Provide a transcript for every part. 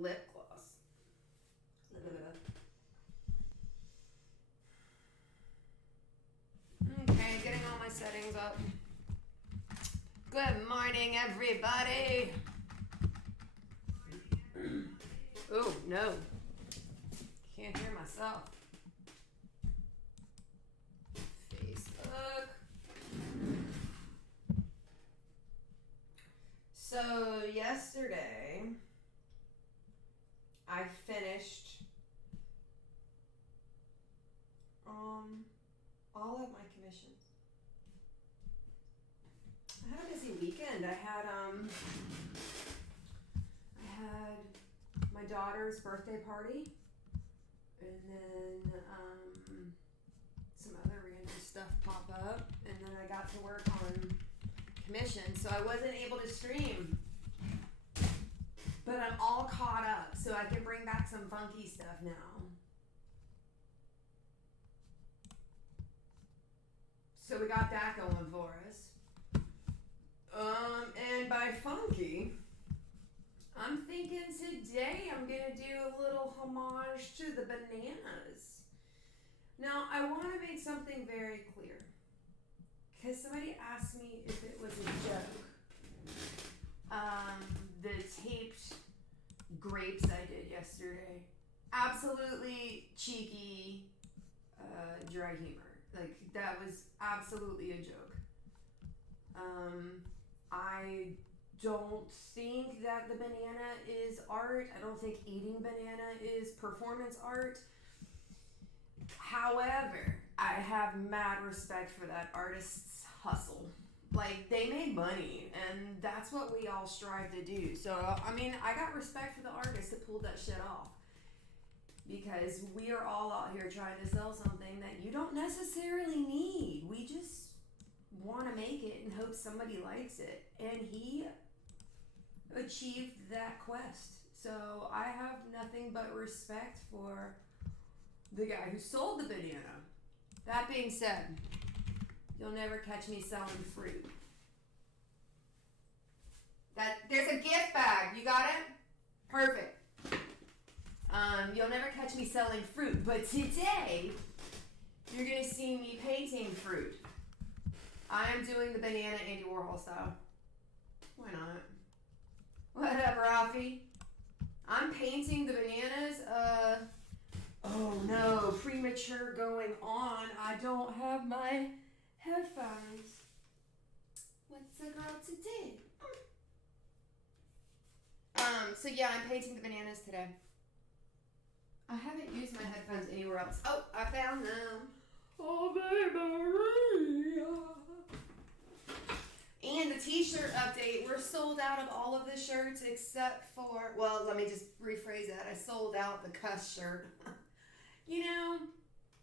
lip gloss. Okay, getting all my settings up. Good morning, everybody. Oh, no. Can't hear myself. Facebook. So, yesterday, I finished all of my commissions. I had a busy weekend. I had my daughter's birthday party, and then some other random stuff pop up, and then I got to work on commission, so I wasn't able to stream. But I'm all caught up, so I can bring back some funky stuff now. So we got that going for us. And by funky, I'm thinking today I'm gonna do a little homage to the bananas. Now, I want to make something very clear, because somebody asked me if it was a joke. The taped grapes I did yesterday. Absolutely cheeky, dry humor. Like, that was absolutely a joke. I don't think that the banana is art. I don't think eating banana is performance art. However, I have mad respect for that artist's hustle. Like, they made money, and that's what we all strive to do. So, I mean, I got respect for the artist that pulled that shit off. Because we are all out here trying to sell something that you don't necessarily need. We just want to make it and hope somebody likes it. And he achieved that quest. So, I have nothing but respect for the guy who sold the banana. That being said, you'll never catch me selling fruit. There's a gift bag. You got it? Perfect. You'll never catch me selling fruit, but today you're gonna see me painting fruit. I am doing the banana Andy Warhol style. Why not? Whatever, Alfie. I'm painting the bananas. Oh no, premature going on. I don't have my headphones. What's a girl to do? So yeah, I'm painting the bananas today. I haven't used my headphones anywhere else. Oh, I found them. Oh, baby. And the t-shirt update. We're sold out of all of the shirts except for, well, let me just rephrase that. I sold out the cuss shirt. You know,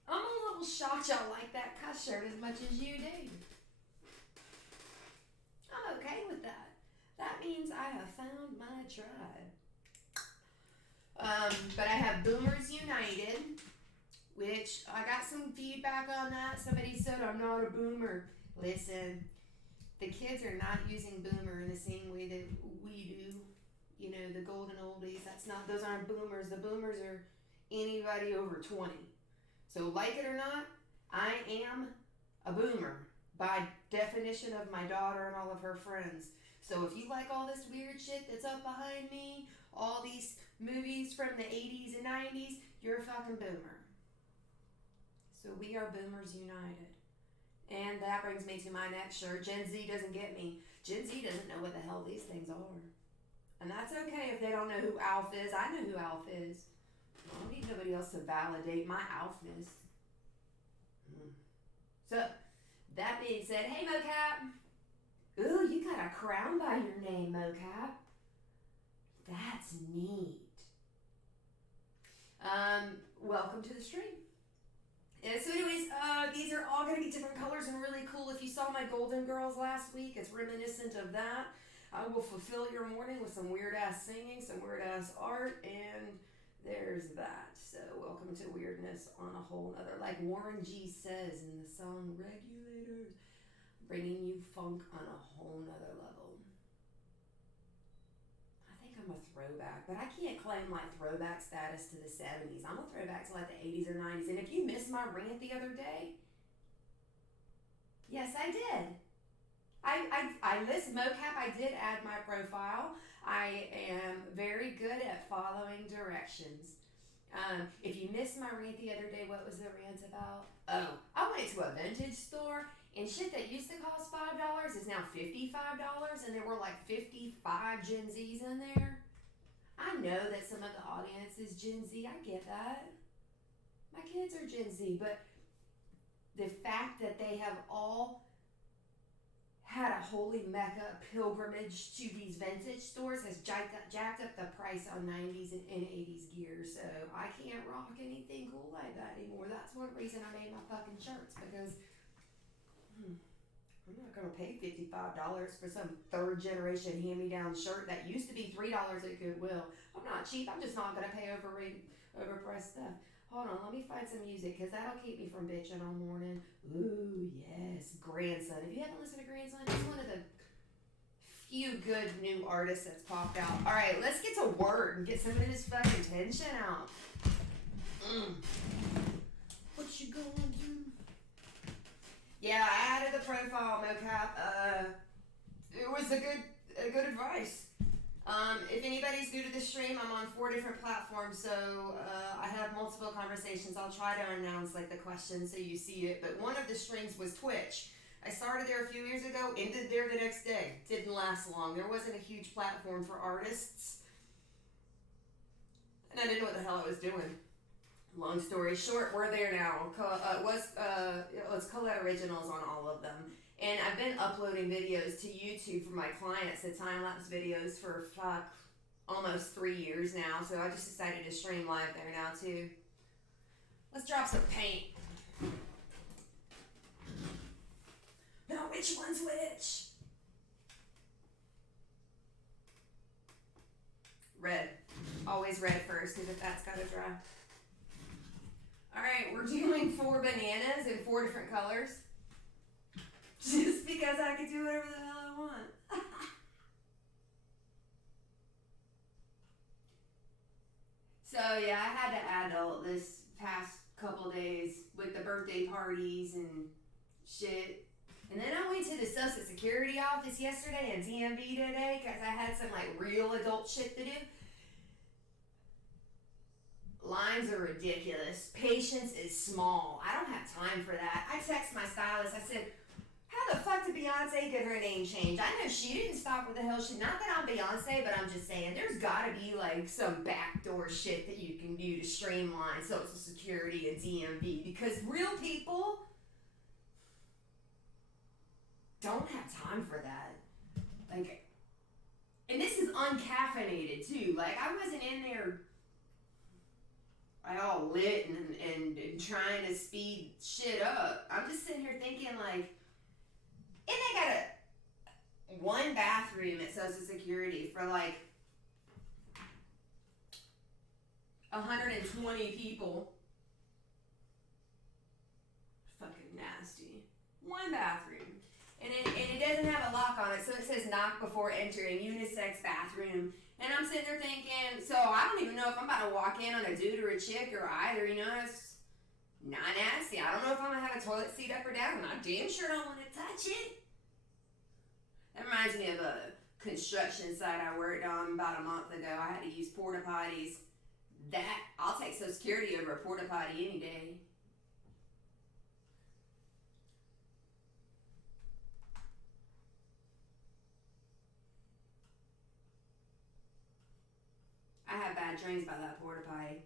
I'm a little shocked y'all like that cuss shirt as much as you do. I'm okay with that. That means I have found my tribe. But I have Boomers United, which I got some feedback on that. Somebody said I'm not a boomer. Listen, the kids are not using boomer in the same way that we do. You know, the golden oldies. Those aren't boomers. The boomers are anybody over 20. So like it or not, I am a boomer by definition of my daughter and all of her friends. So if you like all this weird shit that's up behind me, all these movies from the 80s and 90s, you're a fucking boomer. So we are Boomers United. And that brings me to my next shirt. Gen Z doesn't get me. Gen Z doesn't know what the hell these things are. And that's okay if they don't know who Alf is. I know who Alf is. I don't need nobody else to validate my Alfness. So, that being said, hey Mocap. Ooh, you got a crown by your name, Mocap. That's neat. Welcome to the stream. And so anyways, these are all going to be different colors and really cool. If you saw my Golden Girls last week, it's reminiscent of that. I will fulfill your morning with some weird-ass singing, some weird-ass art, and there's that. So welcome to weirdness on a whole nother, like Warren G says in the song Regulators, bringing you funk on a whole nother level. I think I'm going to throw throwback, but I can't claim like throwback status to the 70s. I'm a throwback to like the 80s or 90s. And if you missed my rant the other day, yes, I did. I listen, mocap, I did add my profile. I am very good at following directions. If you missed my rant the other day, what was the rant about? Oh, I went to a vintage store and shit that used to cost $5 is now $55, and there were like 55 Gen Zs in there. I know that some of the audience is Gen Z. I get that. My kids are Gen Z, but the fact that they have all had a holy Mecca pilgrimage to these vintage stores has jacked up the price on 90s and 80s gear. So I can't rock anything cool like that anymore. That's one reason I made my fucking shirts, because I'm not going to pay $55 for some third generation hand-me-down shirt that used to be $3 at Goodwill. I'm not cheap. I'm just not going to pay overpriced stuff. Hold on, let me find some music, because that'll keep me from bitching all morning. Ooh, yes, Grandson. If you haven't listened to Grandson, he's one of the few good new artists that's popped out. All right, let's get to work and get some of this fucking tension out. What you gonna do? Yeah, I added the profile, mocap. It was a good advice. If anybody's new to the stream, I'm on 4 different platforms, so I have multiple conversations. I'll try to announce like the questions so you see it, but one of the streams was Twitch. I started there a few years ago, ended there the next day. Didn't last long. There wasn't a huge platform for artists, and I didn't know what the hell I was doing. Long story short, we're there now. It's Colette Originals on all of them. And I've been uploading videos to YouTube for my clients, the time-lapse videos, for almost 3 years now. So I just decided to stream live there now too. Let's drop some paint. Now which one's which? Red. Always red first, because if that's gotta dry. Alright, we're doing 4 bananas in 4 different colors. Just because I could do whatever the hell I want. So yeah, I had to add this past couple days with the birthday parties and shit. And then I went to the Social Security office yesterday and DMV today because I had some like real adult shit to do. Lines are ridiculous. Patience is small. I don't have time for that. I text my stylist. I said, how the fuck did Beyonce get her name changed? I know she didn't stop with the hell shit. Not that I'm Beyonce, but I'm just saying there's gotta be like some backdoor shit that you can do to streamline Social Security and DMV, because real people don't have time for that. Like, and this is uncaffeinated too. Like, I wasn't in there all lit and trying to speed shit up. I'm just sitting here thinking like, and they got one bathroom at Social Security for like 120 people. Fucking nasty. One bathroom. And it doesn't have a lock on it, so it says knock before entering, unisex bathroom. And I'm sitting there thinking, so I don't even know if I'm about to walk in on a dude or a chick or either, you know, it's not nasty. I don't know if I'm going to have a toilet seat up or down, and I damn sure don't want to touch it. That reminds me of a construction site I worked on about a month ago. I had to use porta potties. I'll take Social Security over a porta potty any day. I have bad dreams about that porta potty.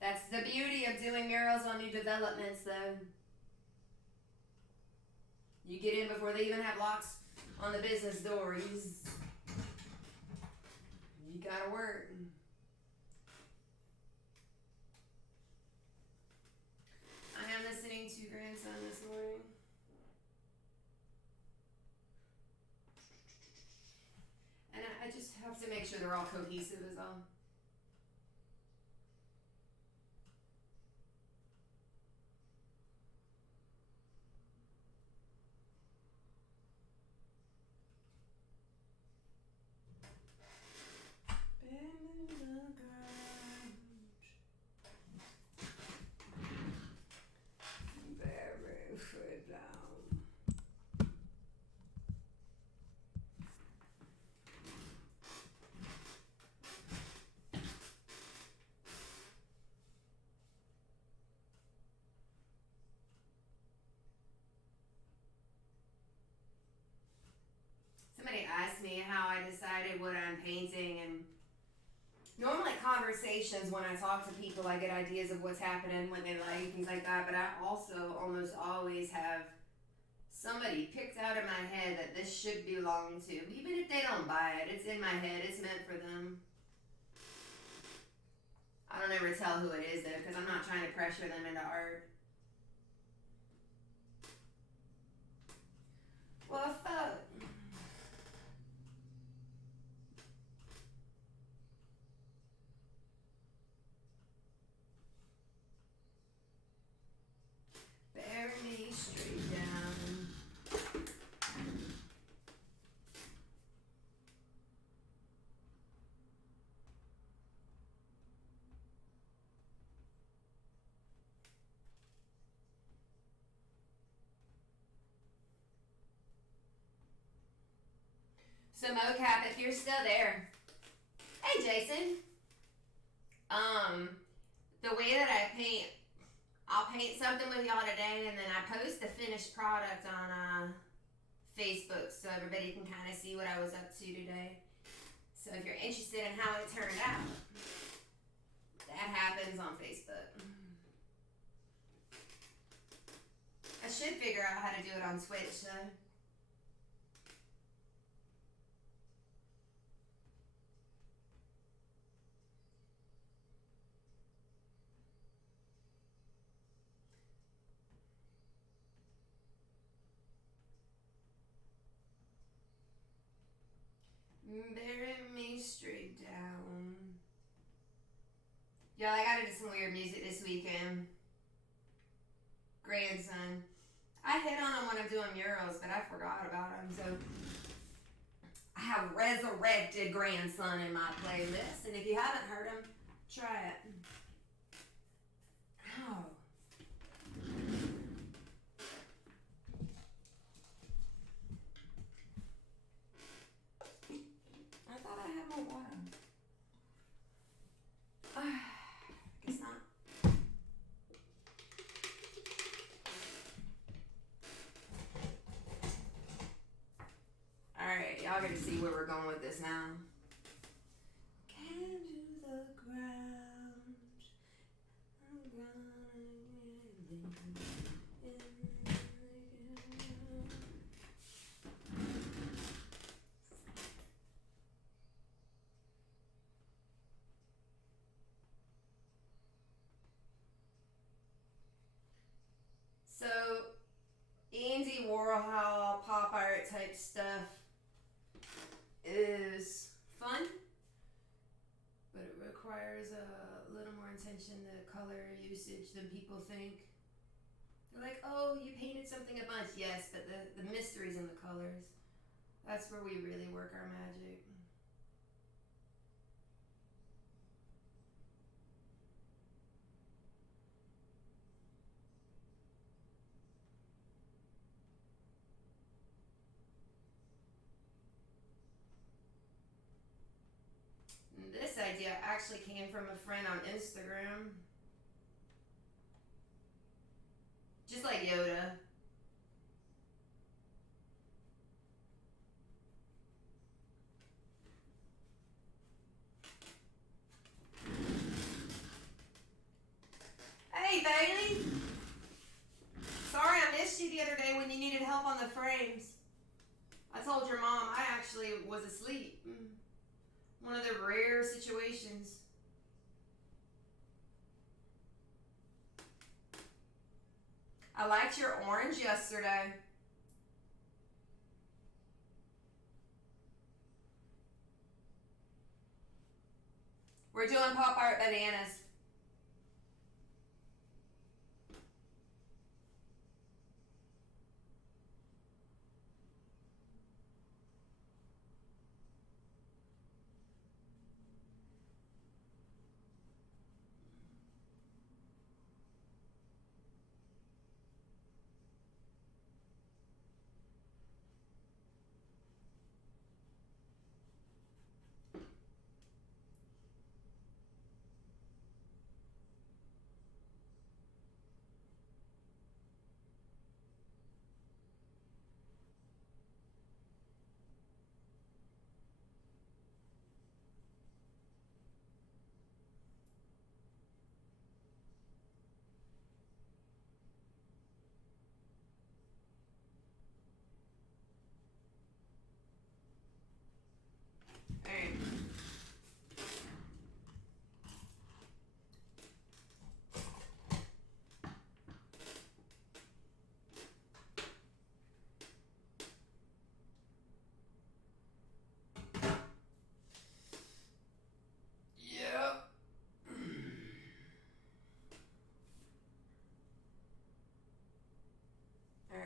That's the beauty of doing murals on new developments, though. You get in before they even have locks on the business door. You gotta work. I am listening to Grandson this morning. And I just have to make sure they're all cohesive is all. I decided what I'm painting. And normally conversations, when I talk to people, I get ideas of what's happening, what they like, things like that. But I also almost always have somebody picked out in my head that this should belong to. Even if they don't buy it, it's in my head. It's meant for them. I don't ever tell who it is though, because I'm not trying to pressure them into art. Well, fuck. Bury me straight down. So mocap, if you're still there, hey Jason. The way that I paint, I'll paint something with y'all today, and then I post the finished product on Facebook so everybody can kind of see what I was up to today. So if you're interested in how it turned out, that happens on Facebook. I should figure out how to do it on Twitch though. Bury me straight down. Y'all, I gotta do some weird music this weekend. Grandson. I hit on him when I'm doing murals, but I forgot about him, so I have resurrected Grandson in my playlist, and if you haven't heard him, try it. Ow. I thought I had more water. Guess not. Alright, y'all get to see where we're going with this now. Came to the ground. I'm gonna So, Andy Warhol pop art type stuff is fun, but it requires a little more attention to color usage than people think. They're like, oh, you painted something a bunch. Yes, but the mysteries in the colors, that's where we really work our magic. This idea actually came from a friend on Instagram. Just like Yoda. Hey, Bailey! Sorry I missed you the other day when you needed help on the frames. I told your mom I actually was asleep. One of the rare situations. I liked your orange yesterday. We're doing pop art bananas.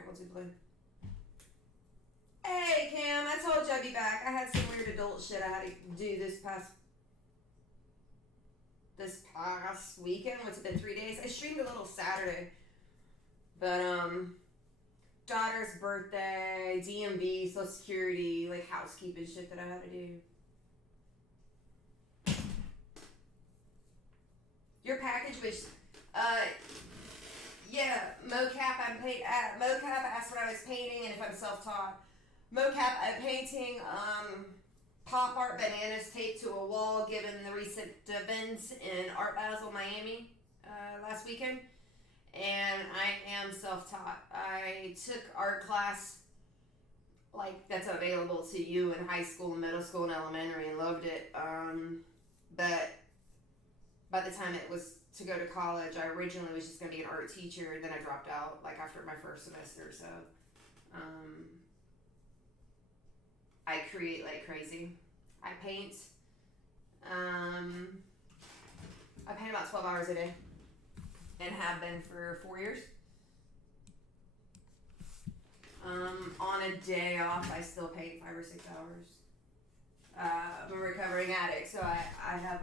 we'll do blue. Hey, Cam, I told you I'd be back. I had some weird adult shit I had to do this past weekend. What's it been, 3 days? I streamed a little Saturday. But, daughter's birthday, DMV, Social Security, like housekeeping shit that I had to do. Your package was, yeah, mocap. Mocap asked what I was painting and if I'm self-taught. Mocap, I'm painting pop art bananas taped to a wall given the recent events in Art Basel, Miami last weekend. And I am self-taught. I took art class like that's available to you in high school and middle school and elementary and loved it. But by the time it was to go to college, I originally was just going to be an art teacher. Then I dropped out like after my first semester. So I create like crazy. I paint. I paint about 12 hours a day. And have been for 4 years. On a day off, I still paint 5 or 6 hours. I'm a recovering addict, so I have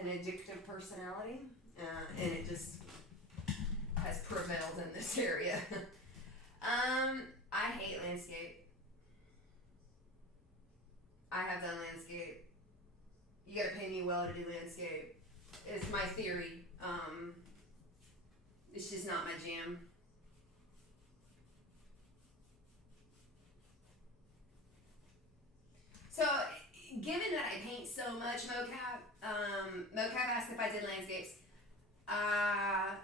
an addictive personality, and it just has prevailed in this area. I hate landscape. I have done landscape. You gotta pay me well to do landscape. It's my theory. It's just not my jam. So, given that I paint so much mocap asked if I did landscapes. I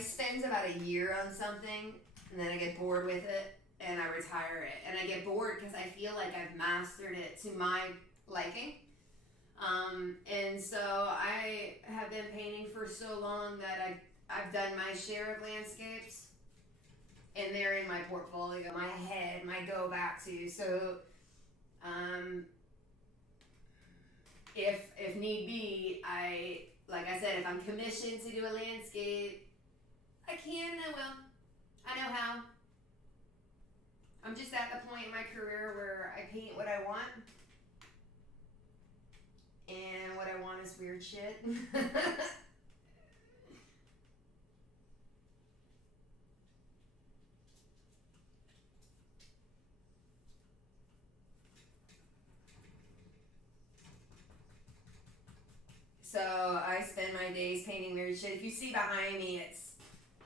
spend about a year on something, and then I get bored with it, and I retire it. And I get bored because I feel like I've mastered it to my liking. And so I have been painting for so long that I've done my share of landscapes, and they're in my portfolio, my head, my go back to. So, if need be, like I said, if I'm commissioned to do a landscape, I can and I will. I know how. I'm just at the point in my career where I paint what I want. And what I want is weird shit. So I spend my days painting weird shit. If you see behind me, it's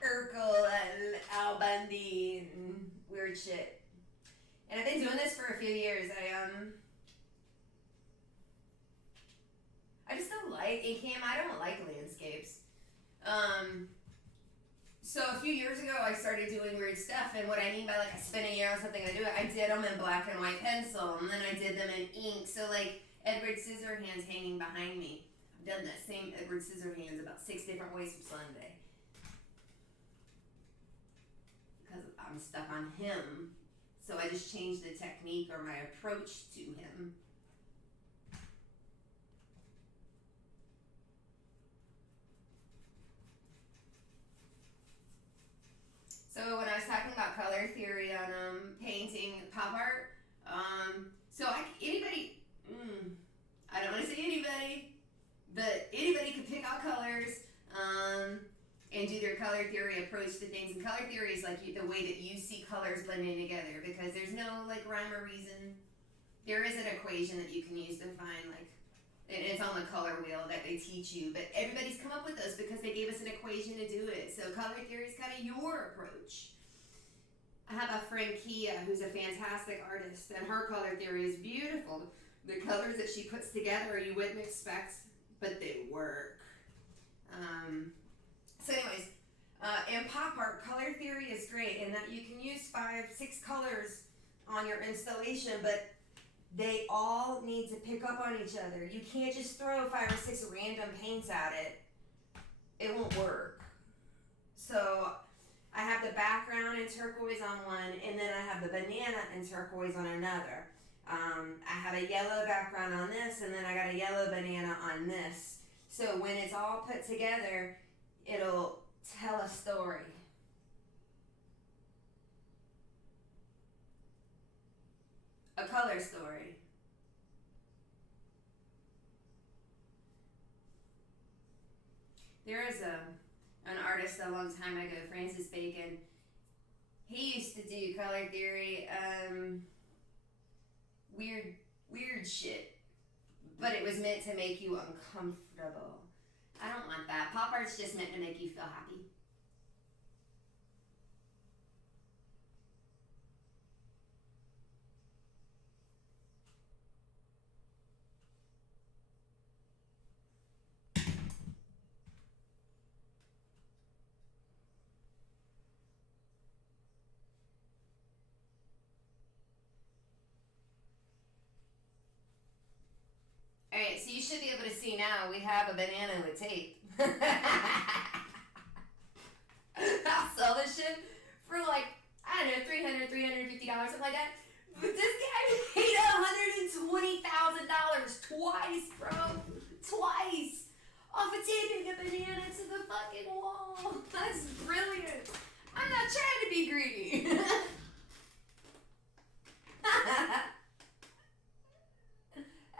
Urkel and Al Bundy and weird shit. And I've been doing this for a few years. I just don't like, and Cam, I don't like landscapes. So a few years ago, I started doing weird stuff, and what I mean by like I spent a year on something, I did them in black and white pencil, and then I did them in ink. So like Edward Scissorhands hanging behind me. I've done that same Edward Scissorhands about 6 different ways from Sunday. Because I'm stuck on him. So I just changed the technique or my approach to him. So when I was talking about color theory on painting pop art, so anybody, I don't want to say anybody, but anybody can pick out colors and do their color theory approach to things. And color theory is like the way that you see colors blending together, because there's no like rhyme or reason. There is an equation that you can use to find like, and it's on the color wheel that they teach you, but everybody's come up with those because they gave us an equation to do it. So color theory is kind of your approach. I have a friend, Kia, who's a fantastic artist, and her color theory is beautiful. The colors that she puts together you wouldn't expect, but they work. So anyways, in pop art, color theory is great in that you can use 5, 6 colors on your installation, but they all need to pick up on each other. You can't just throw 5 or 6 random paints at it. It won't work. So I have the background in turquoise on one, and then I have the banana in turquoise on another. I have a yellow background on this, and then I got a yellow banana on this. So when it's all put together, it'll tell a story. A color story. There is an artist a long time ago, Francis Bacon. He used to do color theory, weird shit, but it was meant to make you uncomfortable. I don't want that. Pop art's just meant to make you feel happy. Alright, so you should be able to see now we have a banana with tape. I'll sell this shit for like, I don't know, $300, $350, something like that. But this guy paid $120,000 twice, bro. Twice. Off of taping a banana to the fucking wall. That's brilliant. I'm not trying to be greedy.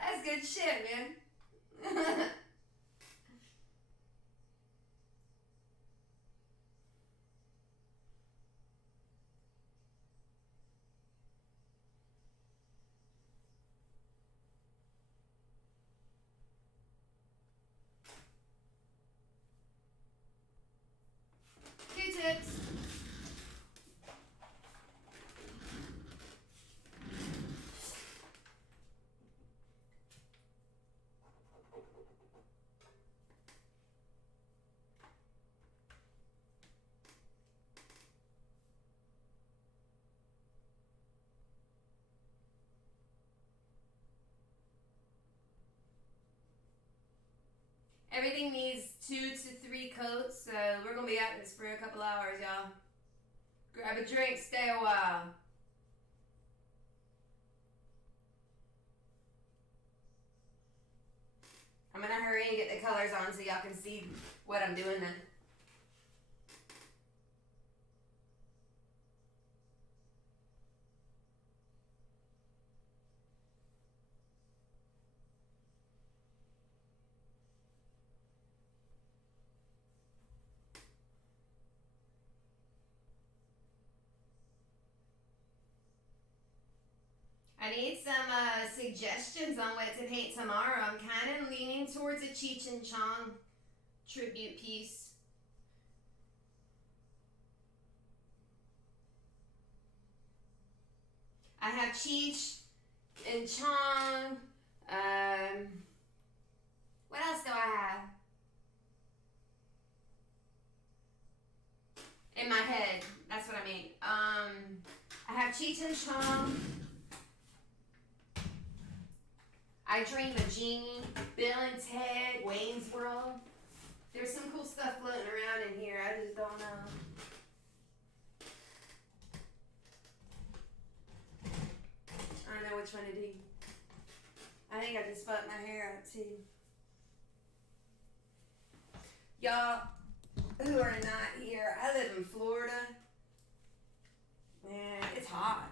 That's good shit, man. Q-tips. Everything needs 2 to 3 coats, so we're gonna be at this for a couple hours, y'all. Grab a drink, stay a while. I'm gonna hurry and get the colors on so y'all can see what I'm doing then. I need some suggestions on what to paint tomorrow. I'm kind of leaning towards a Cheech and Chong tribute piece. I have Cheech and Chong. What else do I have? In my head. That's what I mean. I have Cheech and Chong. I Dream of Jeannie, Bill and Ted, Wayne's World. There's some cool stuff floating around in here. I just don't know. I don't know which one to do. I think I just fucked my hair up too. Y'all who are not here, I live in Florida. Man, it's hot.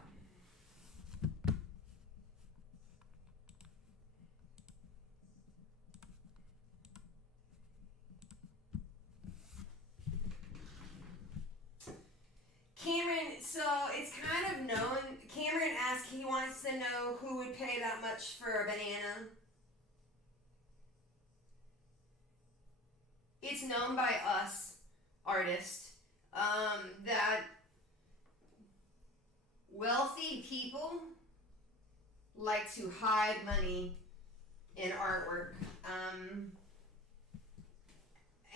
Cameron, so it's kind of known. Cameron asked, he wants to know who would pay that much for a banana. It's known by us, artists, that wealthy people like to hide money in artwork.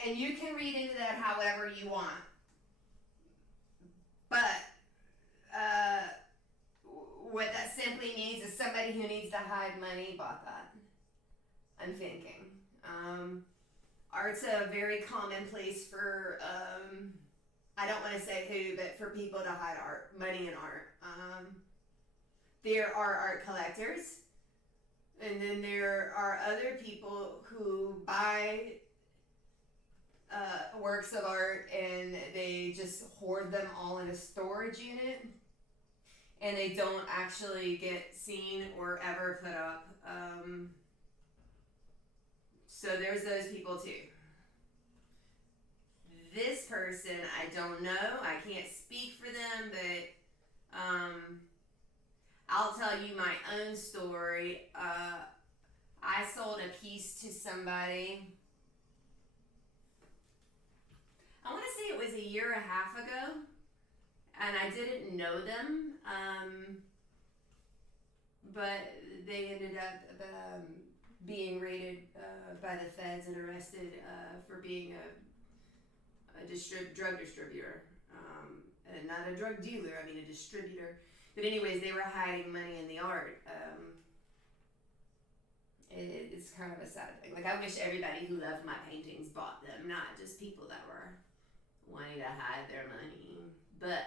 And you can read into that however you want. But what that simply means is somebody who needs to hide money bought that. I'm thinking. Art's a very common place for, I don't want to say who, but for people to hide money in art. There are art collectors, and then there are other people who buy works of art and they just hoard them all in a storage unit and they don't actually get seen or ever put up. So there's those people too. This person, I don't know. I can't speak for them, but I'll tell you my own story. I sold a piece to somebody. I want to say it was a year and a half ago, and I didn't know them, but they ended up being raided by the feds and arrested for being a drug distributor, and not a drug dealer. I mean a distributor. But anyways, they were hiding money in the art. It's kind of a sad thing. Like I wish everybody who loved my paintings bought them, not just people that were wanting to hide their money. But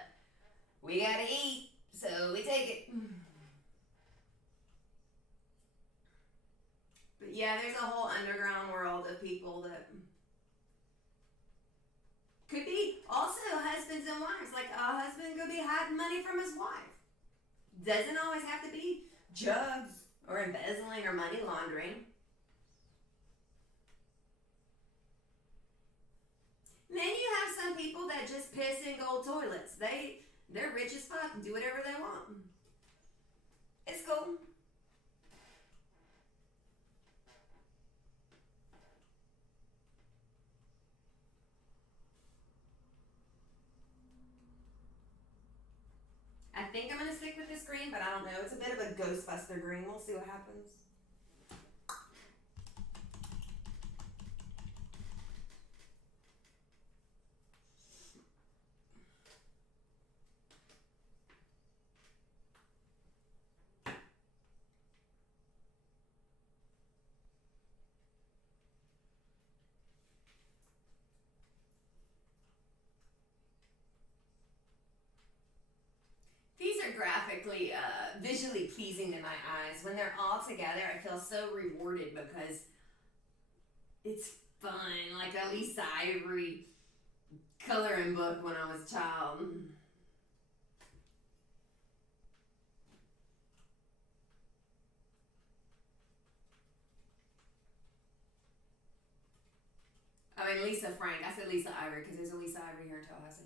we gotta eat, so we take it. But yeah, there's a whole underground world of people that could be also husbands and wives. Like a husband could be hiding money from his wife. Doesn't always have to be drugs or embezzling or money laundering. Then you have some people that just piss in gold toilets. They're rich as fuck and do whatever they want. It's cool. I think I'm going to stick with this green, but I don't know. It's a bit of a Ghostbuster green. We'll see what happens. These are graphically, visually pleasing to my eyes. When they're all together, I feel so rewarded because it's fun. Like a Lisa Ivory coloring book when I was a child. I mean, Lisa Frank. I said Lisa Ivory because there's a Lisa Ivory here in Tallahassee.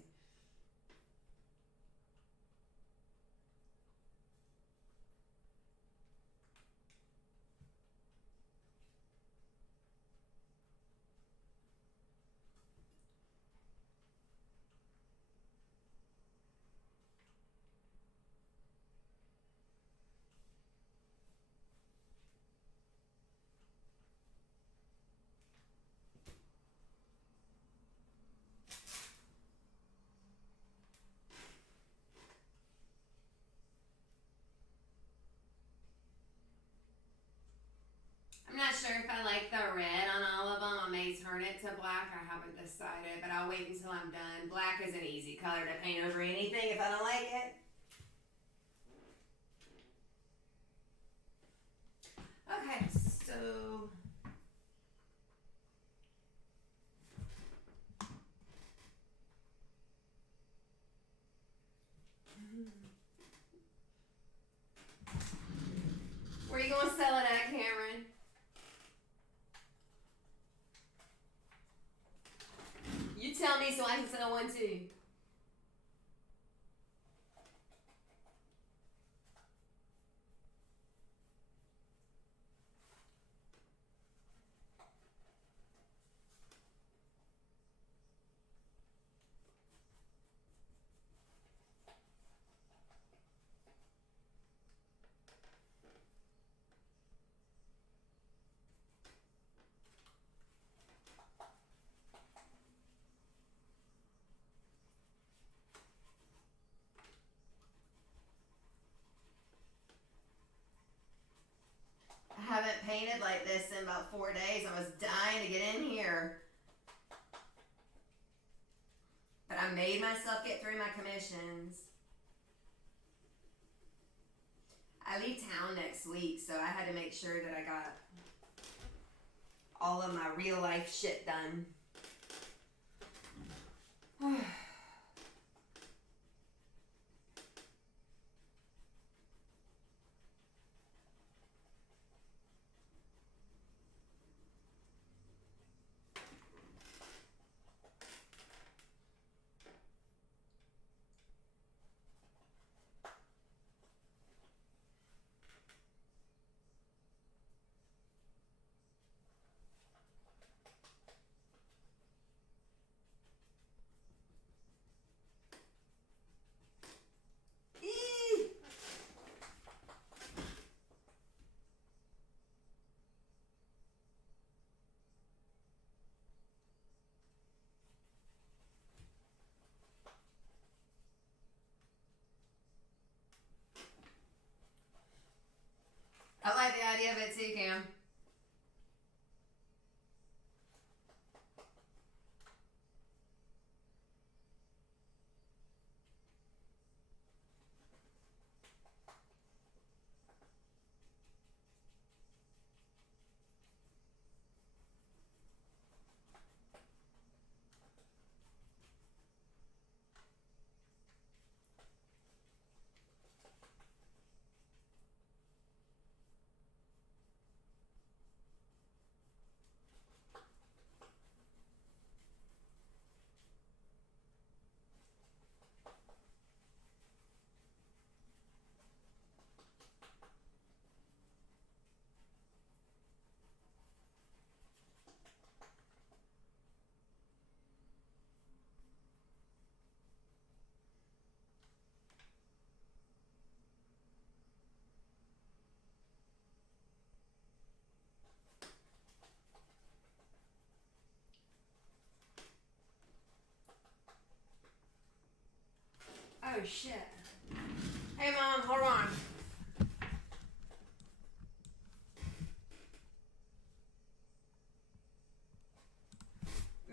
I'm not sure if I like the red on all of them. I may turn it to black. I haven't decided, but I'll wait until I'm done. Black is an easy color to paint over anything if I don't like it. Okay, so where are you going to sell it at, Cameron? You tell me so I can sell one too. I haven't painted like this in about 4 days. I was dying to get in here. But I made myself get through my commissions. I leave town next week, so I had to make sure that I got all of my real life shit done. I like the idea of it too, Cam. Oh shit. Hey Mom, hold on.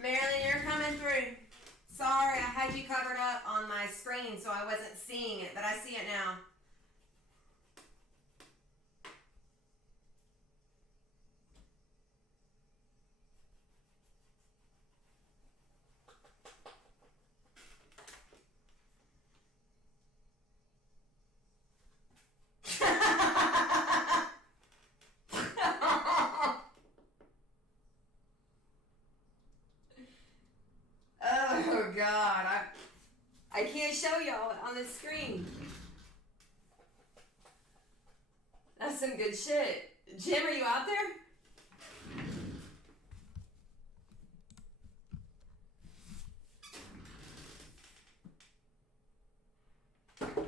Marilyn, you're coming through. Sorry, I had you covered up on my screen so I wasn't seeing it, but I see it now. Oh God, I can't show y'all on the screen. That's some good shit. Jim, are you out there?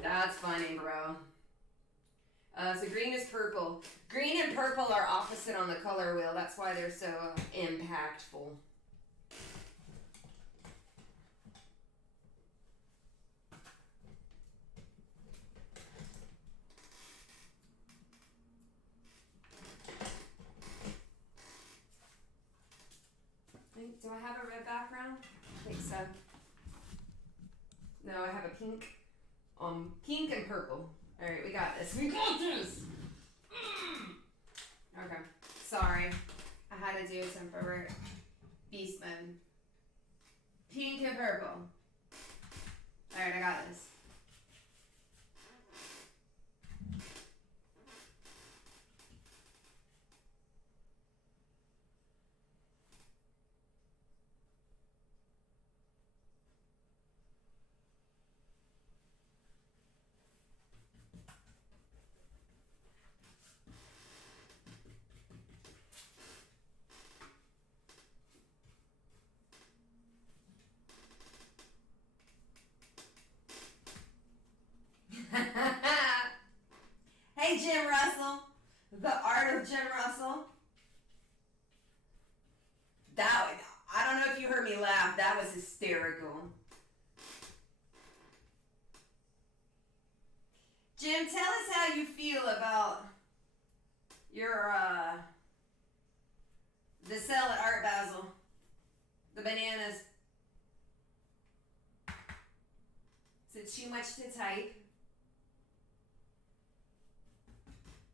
That's funny, bro. So green is purple. Green and purple are opposite on the color wheel. That's why they're so impactful. Do I have a red background? I think so. No, I have a pink. Pink and purple. All right, we got this. We got this. Okay. Sorry, I had to do some for beast mode. Pink and purple. All right, I got this. Hey, Jim Russell. The art of Jim Russell. I don't know if you heard me laugh. That was hysterical. Jim, tell us how you feel about your, the sale at Art Basel. The bananas. Is it too much to type?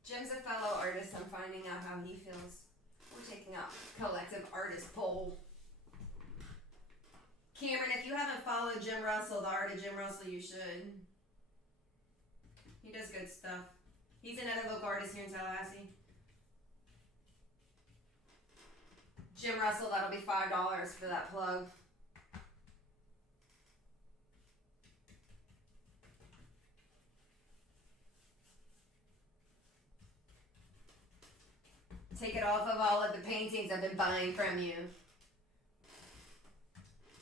Jim's a fellow artist. I'm finding out how he feels. We're taking a collective artist poll. Cameron, if you haven't followed Jim Russell, the art of Jim Russell, you should. He does good stuff. He's another local artist here in Tallahassee. Jim Russell, that'll be $5 for that plug. Take it off of all of the paintings I've been buying from you.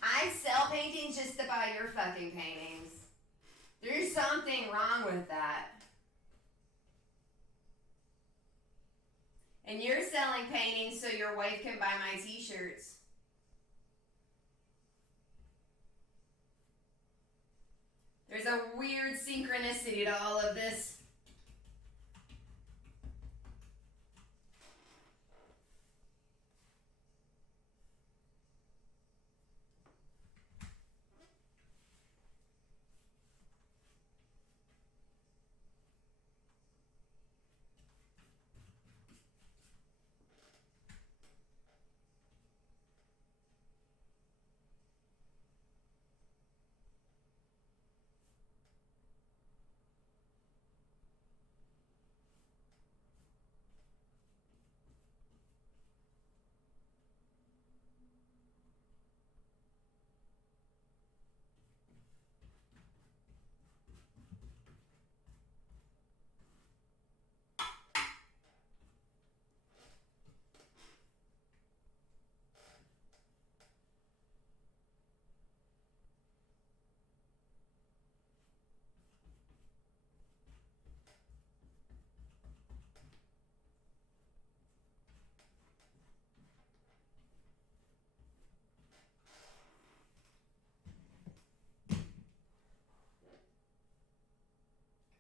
I sell paintings just to buy your fucking paintings. There's something wrong with that. And you're selling paintings so your wife can buy my t-shirts. There's a weird synchronicity to all of this.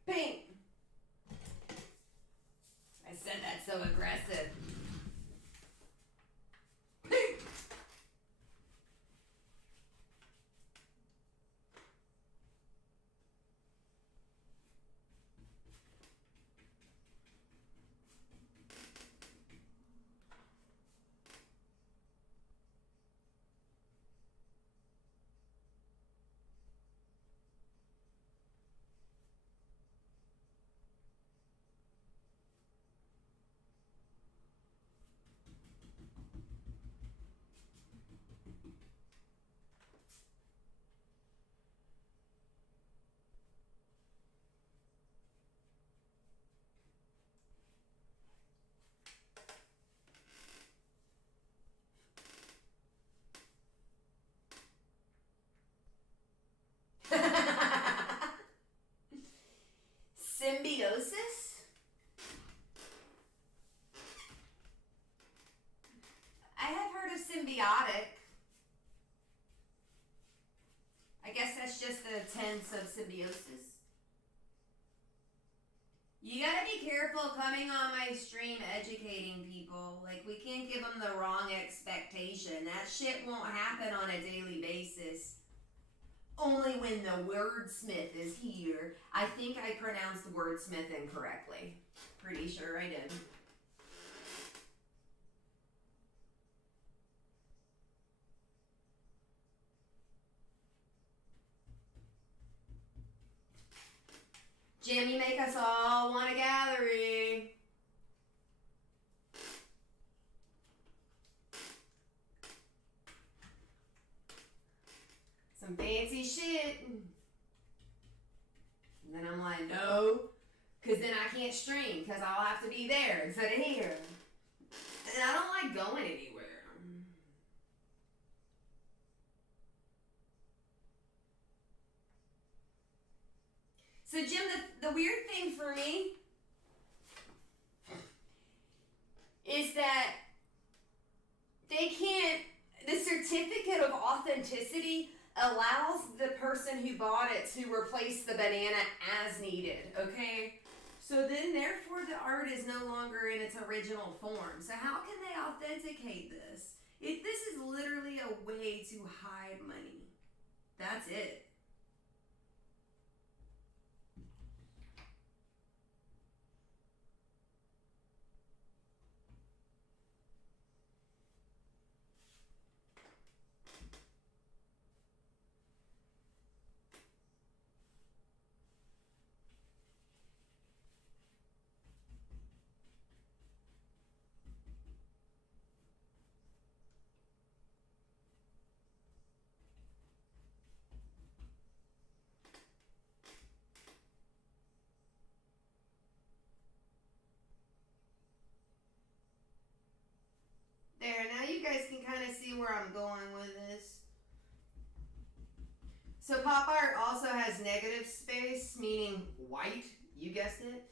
Pink. I said that so aggressive. Pink. Symbiosis? I have heard of symbiotic. I guess that's just the tense of symbiosis. You gotta be careful coming on my stream educating people. Like, we can't give them the wrong expectation. That shit won't happen on a daily basis. Only when the wordsmith is here. I think I pronounced wordsmith incorrectly. Pretty sure I did. Jim, you make us all want a gallery. Some fancy shit. And then I'm like, no, because then I can't stream because I'll have to be there instead of here. And I don't like going anywhere. So Jim, the weird thing for me is that they can't, the certificate of authenticity allows the person who bought it to replace the banana as needed, okay? So then, therefore, the art is no longer in its original form. So how can they authenticate this? This is literally a way to hide money. That's it. has negative space, meaning white. You guessed it.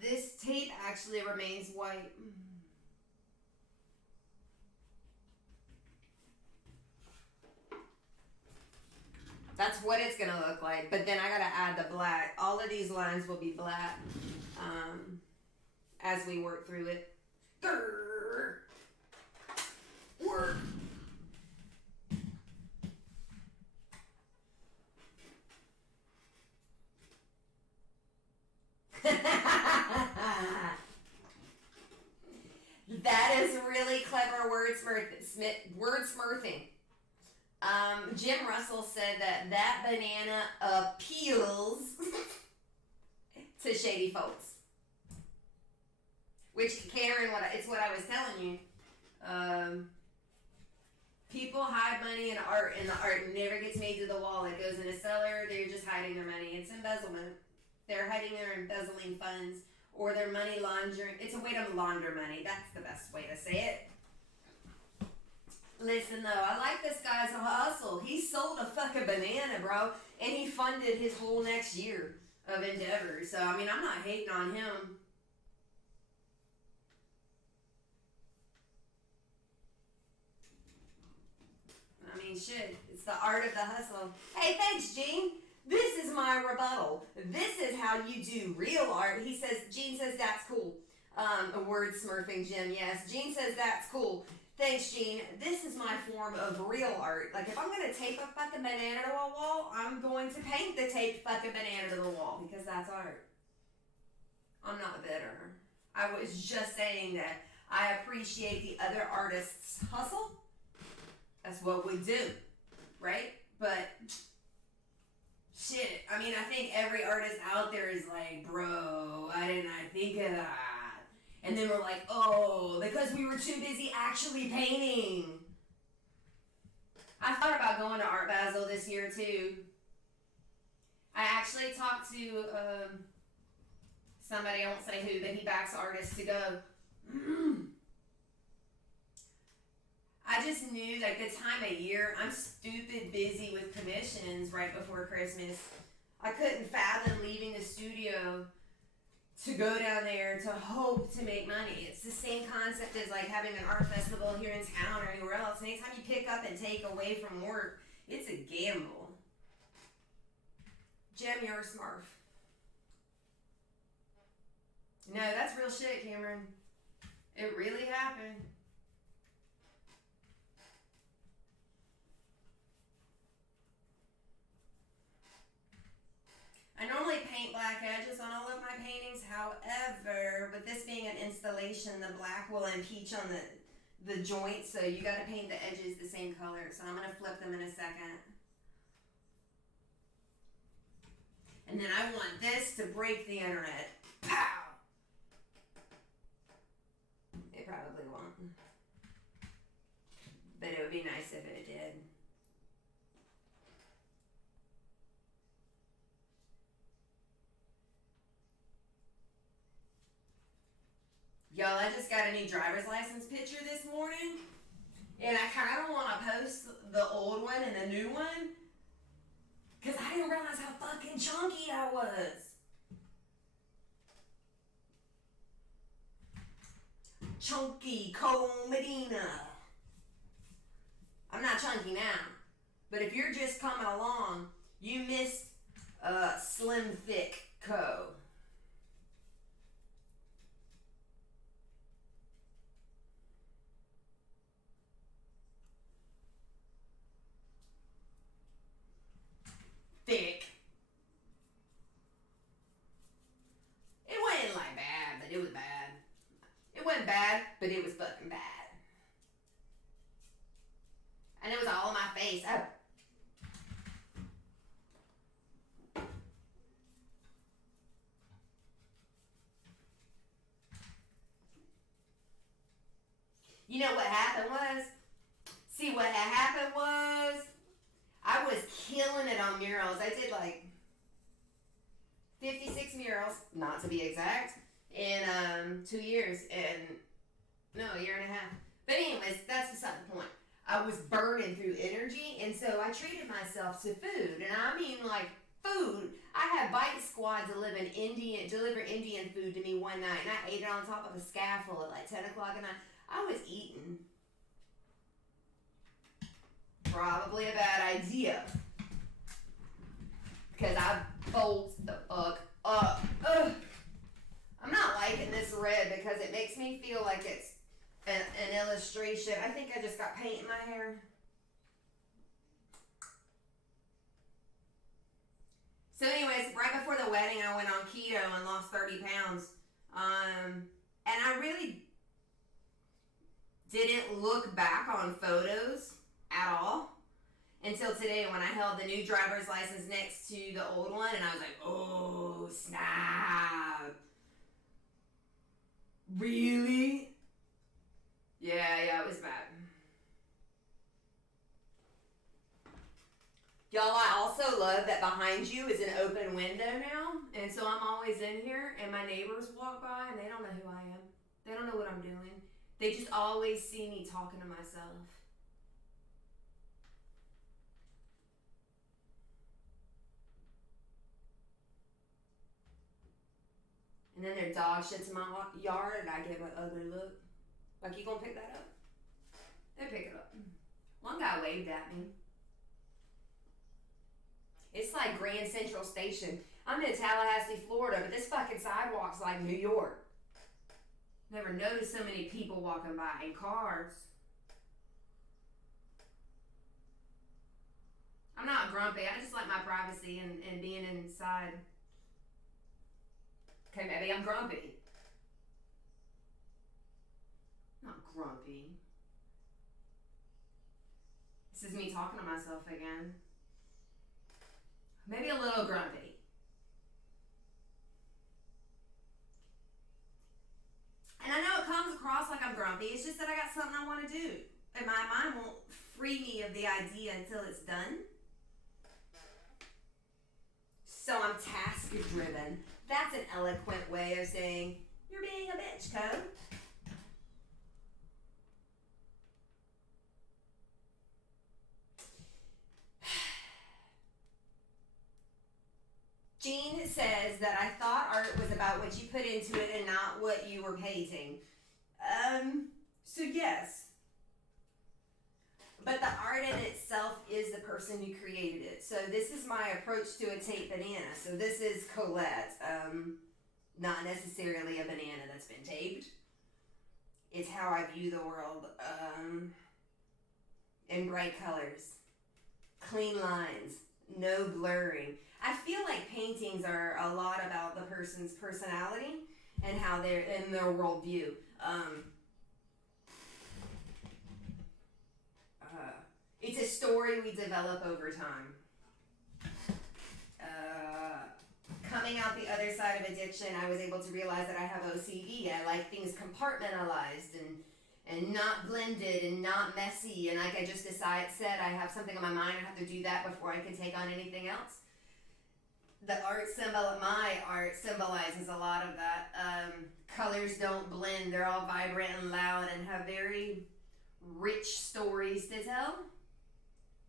This tape actually remains white. That's what it's gonna look like. But then I gotta add the black. All of these lines will be black as we work through it. Work. That is really clever wordsmithing. Jim Russell said that banana appeals to shady folks. Which, Karen, it's what I was telling you. People hide money in art, and the art never gets made to the wall. It goes in a cellar. They're just hiding their money. It's embezzlement. They're hiding or embezzling funds, or they're money laundering. It's a way to launder money. That's the best way to say it. Listen, though, I like this guy's hustle. He sold a fucking banana, bro, and he funded his whole next year of endeavors. So, I mean, I'm not hating on him. I mean, shit, it's the art of the hustle. Hey, thanks, Gene. This is my rebuttal. This is how you do real art. Gene says that's cool. A wordsmithing, Jim, yes. Gene says that's cool. Thanks, Gene. This is my form of real art. Like, if I'm going to tape a fucking banana to a wall, I'm going to paint the taped fucking banana to the wall, because that's art. I'm not bitter. I was just saying that I appreciate the other artists' hustle. That's what we do, right? But, shit, I mean, I think every artist out there is like, bro, why didn't I think of that? And then we're like, oh, because we were too busy actually painting. I thought about going to Art Basel this year, too. I actually talked to somebody, I won't say who, but he backs artists to go. I just knew, like, the time of year, I'm stupid busy with commissions right before Christmas. I couldn't fathom leaving the studio to go down there to hope to make money. It's the same concept as, like, having an art festival here in town or anywhere else. Anytime you pick up and take away from work, it's a gamble. Jem, you're a smurf. No, that's real shit, Cameron. It really happened. I normally paint black edges on all of my paintings. However, with this being an installation, the black will impeach on the joints, so you got to paint the edges the same color. So I'm going to flip them in a second. And then I want this to break the internet. Pow! It probably won't. But it would be nice if it did. Y'all, I just got a new driver's license picture this morning, and I kind of want to post the old one and the new one, because I didn't realize how fucking chunky I was. Chunky Cole Medina. I'm not chunky now, but if you're just coming along, you missed Slim Thick Co. Thick. It wasn't like bad, but it was bad. It wasn't bad, but it was fucking bad. And it was all in my face. Oh. You know what happened was? See, what had happened was, I was killing it on murals. I did like 56 murals, not to be exact, in 2 years, and no, a year and a half. But anyways, that's beside the point. I was burning through energy, and so I treated myself to food, and I mean like food. I had Bite Squad deliver Indian food to me one night, and I ate it on top of a scaffold at like 10 o'clock at night. I was eating. Probably a bad idea. Because I bolt the fuck up. Ugh. I'm not liking this red because it makes me feel like it's an illustration. I think I just got paint in my hair. So anyways, right before the wedding, I went on keto and lost 30 pounds. And I really didn't look back on photos at all until today when I held the new driver's license next to the old one, and I was like, oh, snap. Really? Yeah, it was bad. Y'all, I also love that behind you is an open window now, and so I'm always in here, and my neighbors walk by, and they don't know who I am. They don't know what I'm doing. They just always see me talking to myself. And then their dog shits in my yard, and I give an ugly look. Like, you gonna pick that up? They pick it up. One guy waved at me. It's like Grand Central Station. I'm in Tallahassee, Florida, but this fucking sidewalk's like New York. Never noticed so many people walking by in cars. I'm not grumpy. I just like my privacy and being inside. Okay, maybe I'm grumpy. Not grumpy. This is me talking to myself again. Maybe a little grumpy. And I know it comes across like I'm grumpy. It's just that I got something I want to do. And my mind won't free me of the idea until it's done. So I'm task driven. That's an eloquent way of saying, you're being a bitch, Co. Jean says that I thought art was about what you put into it and not what you were painting. So yes. But the art in itself is the person who created it. So this is my approach to a taped banana. So this is Colette. Not necessarily a banana that's been taped. It's how I view the world. In bright colors. Clean lines. No blurring. I feel like paintings are a lot about the person's personality and how they're in their worldview. It's a story we develop over time. Coming out the other side of addiction, I was able to realize that I have OCD. I like things compartmentalized and not blended and not messy. And like I just said, I have something on my mind. I have to do that before I can take on anything else. The my art symbolizes a lot of that. Colors don't blend. They're all vibrant and loud and have very rich stories to tell.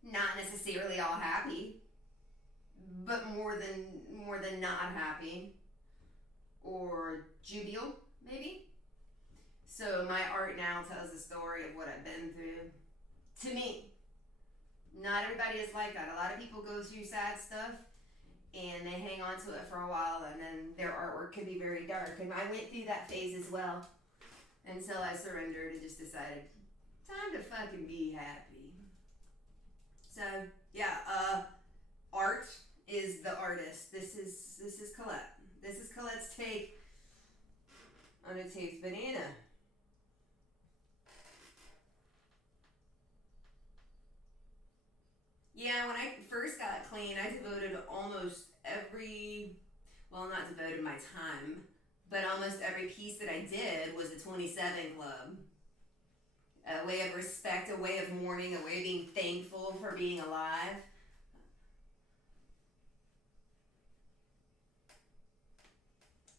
Not necessarily all happy, but more than not happy or jubilant, maybe. So my art now tells the story of what I've been through. To me, not everybody is like that. A lot of people go through sad stuff and they hang on to it for a while, and then their artwork can be very dark. And I went through that phase as well until I surrendered and just decided, time to fucking be happy. So yeah, art is the artist. This is Colette. This is Colette's take on a taped banana. Yeah, when I first got clean, I devoted not devoted my time, but almost every piece that I did was a 27 club. A way of respect, a way of mourning, a way of being thankful for being alive.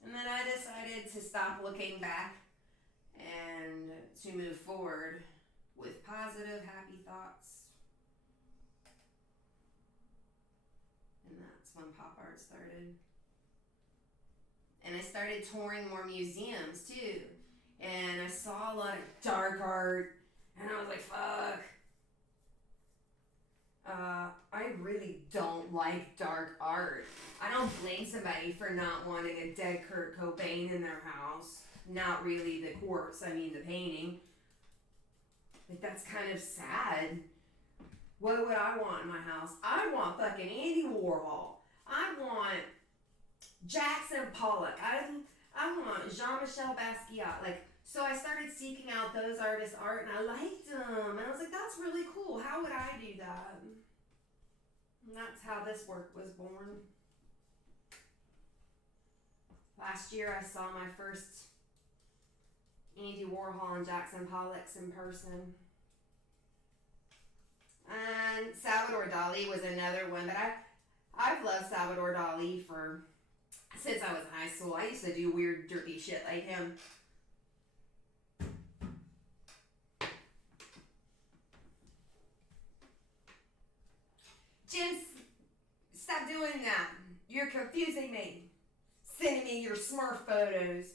And then I decided to stop looking back and to move forward. with positive, happy thoughts. And that's when pop art started. And I started touring more museums too. And I saw a lot of dark art. And I was like, fuck. I really don't like dark art. I don't blame somebody for not wanting a dead Kurt Cobain in their house. Not really the corpse, I mean the painting. Like, that's kind of sad. What would I want in my house? I want fucking Andy Warhol. I want Jackson Pollock. I want Jean-Michel Basquiat. Like, so I started seeking out those artists' art, and I liked them. And I was like, that's really cool. How would I do that? And that's how this work was born. Last year, I saw my first Andy Warhol and Jackson Pollock's in person. And Salvador Dali was another one, but I've loved Salvador Dali since I was in high school. I used to do weird, dirty shit like him. Jim, stop doing that. You're confusing me. Sending me your Smurf photos.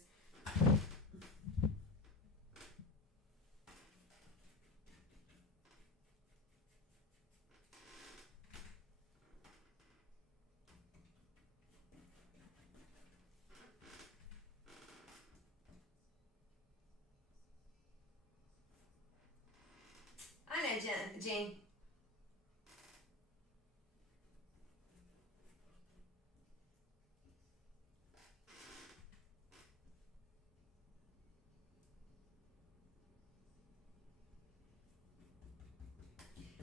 I know, Jane.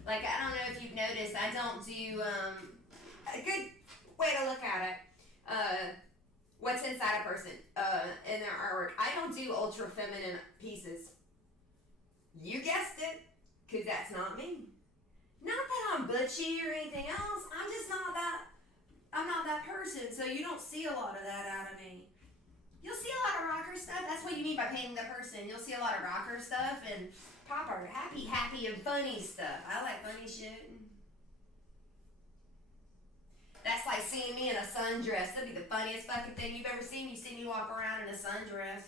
Like, I don't know if you've noticed, I don't do, a good way to look at it, what's inside a person, in their artwork. I don't do ultra feminine pieces. You guessed it, because that's not me. Not that I'm butchy or anything else, I'm not that person, so you don't see a lot of that out of me. You'll see a lot of rocker stuff, that's what you mean by painting the person. You'll see a lot of rocker stuff and pop art, happy and funny stuff. I like funny shit. That's like seeing me in a sundress. That'd be the funniest fucking thing you've ever seen. You see me walk around in a sundress.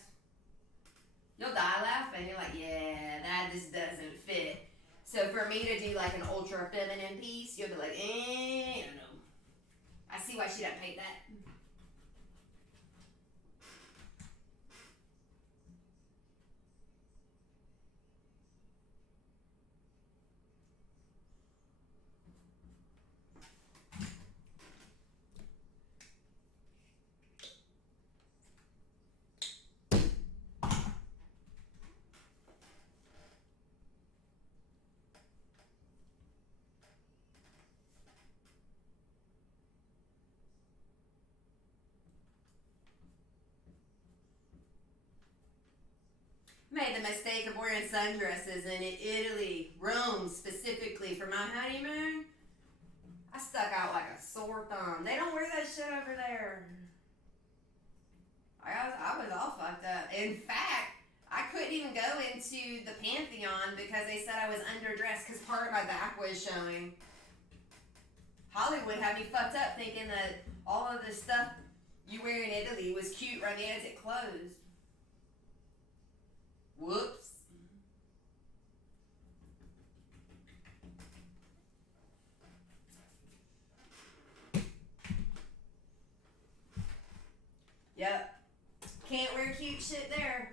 You'll die laughing. You're like, yeah, that just doesn't fit. So for me to do like an ultra feminine piece, you'll be like, I don't know. I see why she doesn't paint that. Made the mistake of wearing sundresses in Italy, Rome specifically, for my honeymoon. I stuck out like a sore thumb. They don't wear that shit over there. I was all fucked up. In fact, I couldn't even go into the Pantheon because they said I was underdressed because part of my back was showing. Hollywood had me fucked up thinking that all of the stuff you wear in Italy was cute right as it closed. Whoops. Yep. Can't wear cute shit there.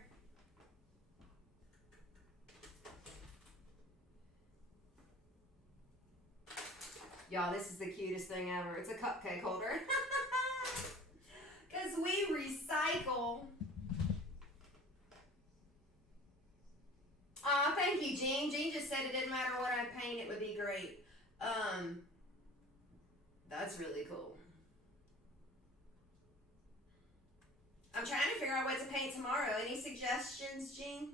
Y'all, this is the cutest thing ever. It's a cupcake holder. Because we recycle. Aw, thank you, Jean. Jean just said it didn't matter what I paint, it would be great. That's really cool. I'm trying to figure out what to paint tomorrow. Any suggestions, Jean?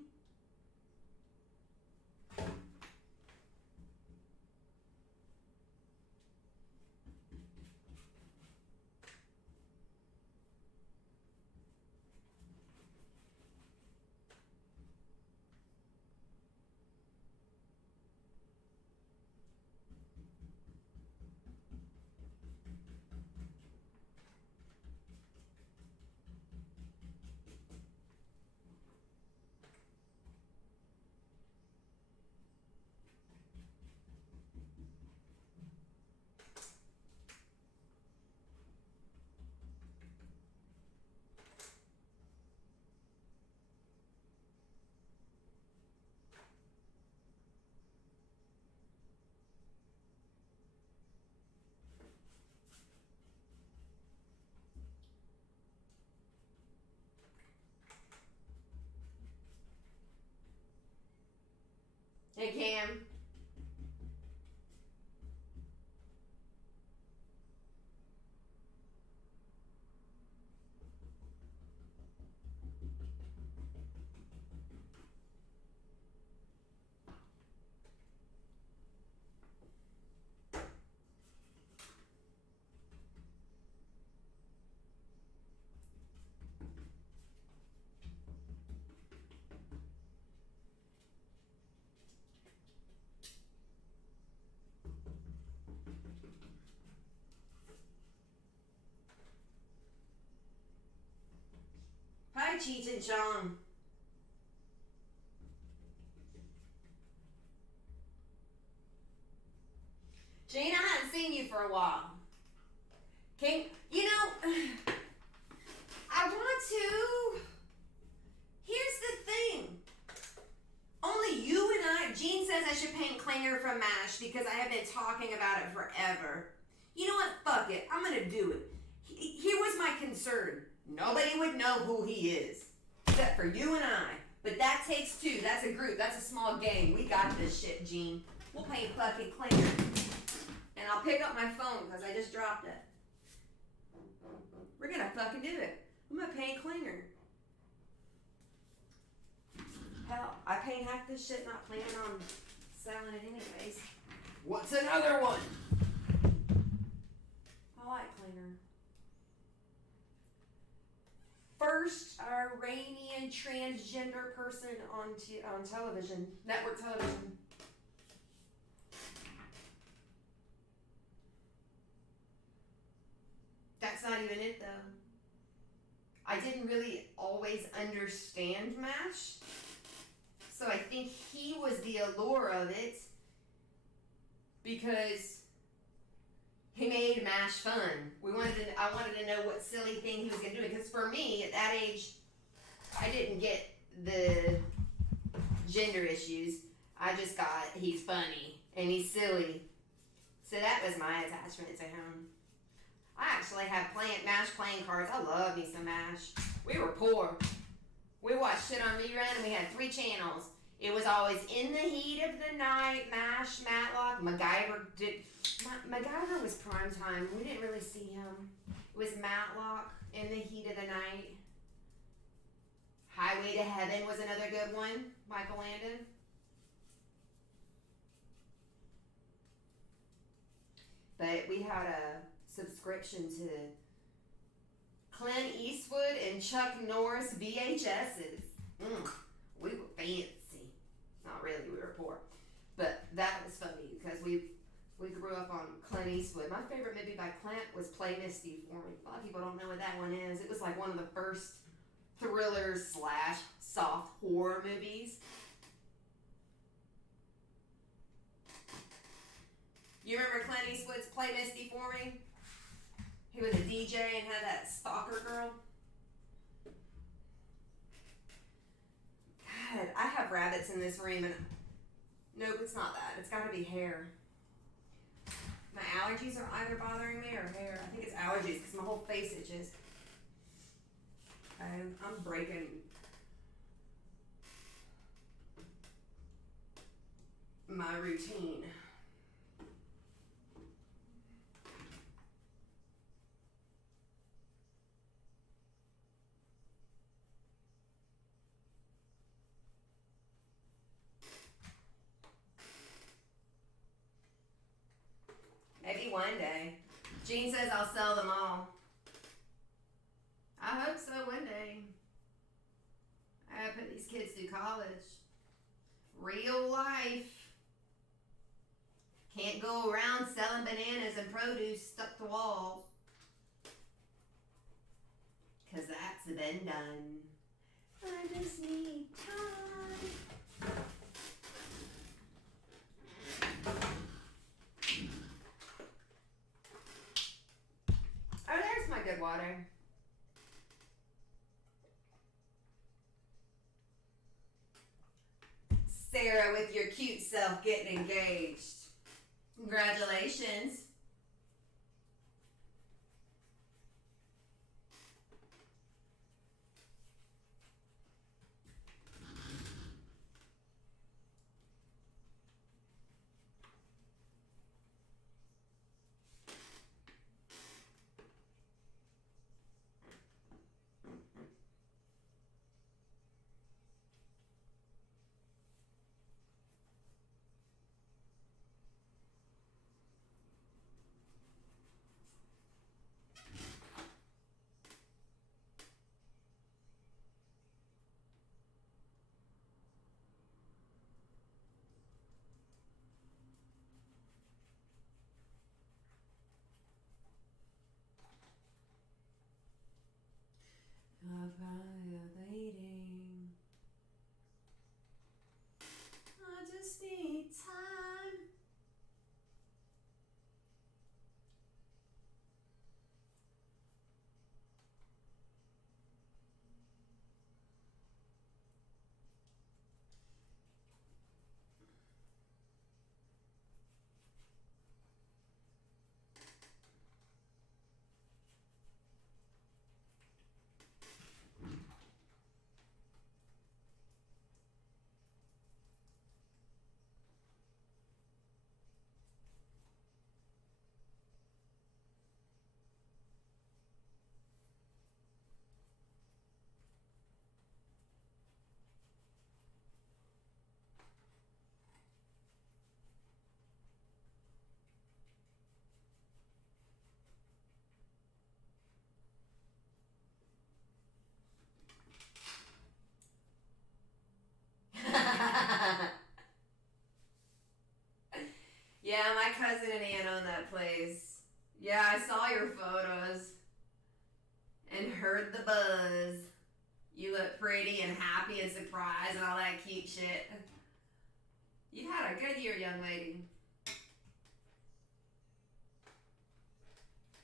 Hey, Cam. Hi, Cheech and Chong. Gene, I haven't seen you for a while. You know, I want to. Here's the thing. Only you and I. Gene says I should paint Klinger from MASH because I have been talking about it forever. You know what? Fuck it. I'm gonna do it. Here was my concern. Nobody would know who he is. Except for you and I. But that takes two. That's a group. That's a small gang. We got this shit, Gene. We'll paint fucking Klinger. And I'll pick up my phone because I just dropped it. We're gonna fucking do it. I'm gonna paint Klinger. Hell, I paint half this shit, not planning on selling it anyways. What's another one? I like Klinger. First Iranian transgender person on television, network television. That's not even it though. I didn't really always understand MASH. So I think he was the allure of it because he made MASH fun. I wanted to know what silly thing he was gonna do because for me at that age, I didn't get the gender issues. I just got he's funny and he's silly. So that was my attachment to him. I actually have MASH playing cards. I love me some MASH. We were poor. We watched shit on rerun and we had 3 channels. It was always In the Heat of the Night, MASH, Matlock, MacGyver was prime time. We didn't really see him. It was Matlock, In the Heat of the Night. Highway to Heaven was another good one. Michael Landon. But we had a subscription to Clint Eastwood and Chuck Norris VHSs. We were fancy. Not really, we were poor. But that was funny because we grew up on Clint Eastwood. My favorite movie by Clint was Play Misty for Me. A lot of people don't know what that one is. It was like one of the first thrillers / soft horror movies. You remember Clint Eastwood's Play Misty for Me? He was a DJ and had that stalker girl. God, I have rabbits in this room and nope, it's not that. It's gotta be hair. My allergies are either bothering me or hair. I think it's allergies because my whole face itches. I'm breaking my routine. Maybe one day. Gene says I'll sell them all. I hope so one day. I gotta put these kids through college. Real life. Can't go around selling bananas and produce stuck to walls. Cause that's been done. I just need time. Oh, there's my good water. Sarah with your cute self getting engaged. Congratulations. violating. I just need time. Yeah, my cousin and aunt own that place. Yeah, I saw your photos and heard the buzz. You look pretty and happy and surprised and all that cute shit. You've had a good year, young lady.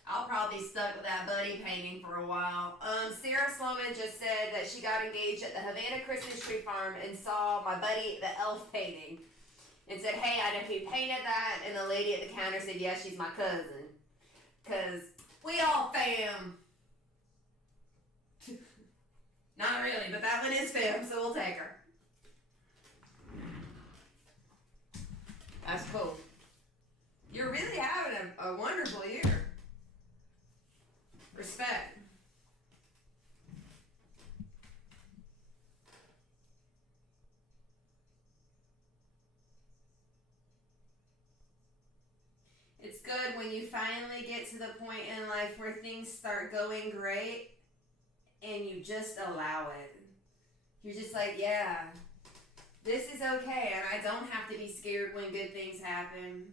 I'll probably be stuck with that buddy painting for a while. Sarah Sloman just said that she got engaged at the Havana Christmas Tree Farm and saw my buddy, the elf, painting. And said, hey, I know who painted that. And the lady at the counter said, yeah, she's my cousin. Because we all fam. Not really, but that one is fam, so we'll take her. That's cool. You're really having a wonderful year. Respect. It's good when you finally get to the point in life where things start going great and you just allow it. You're just like, yeah, this is okay, and I don't have to be scared when good things happen.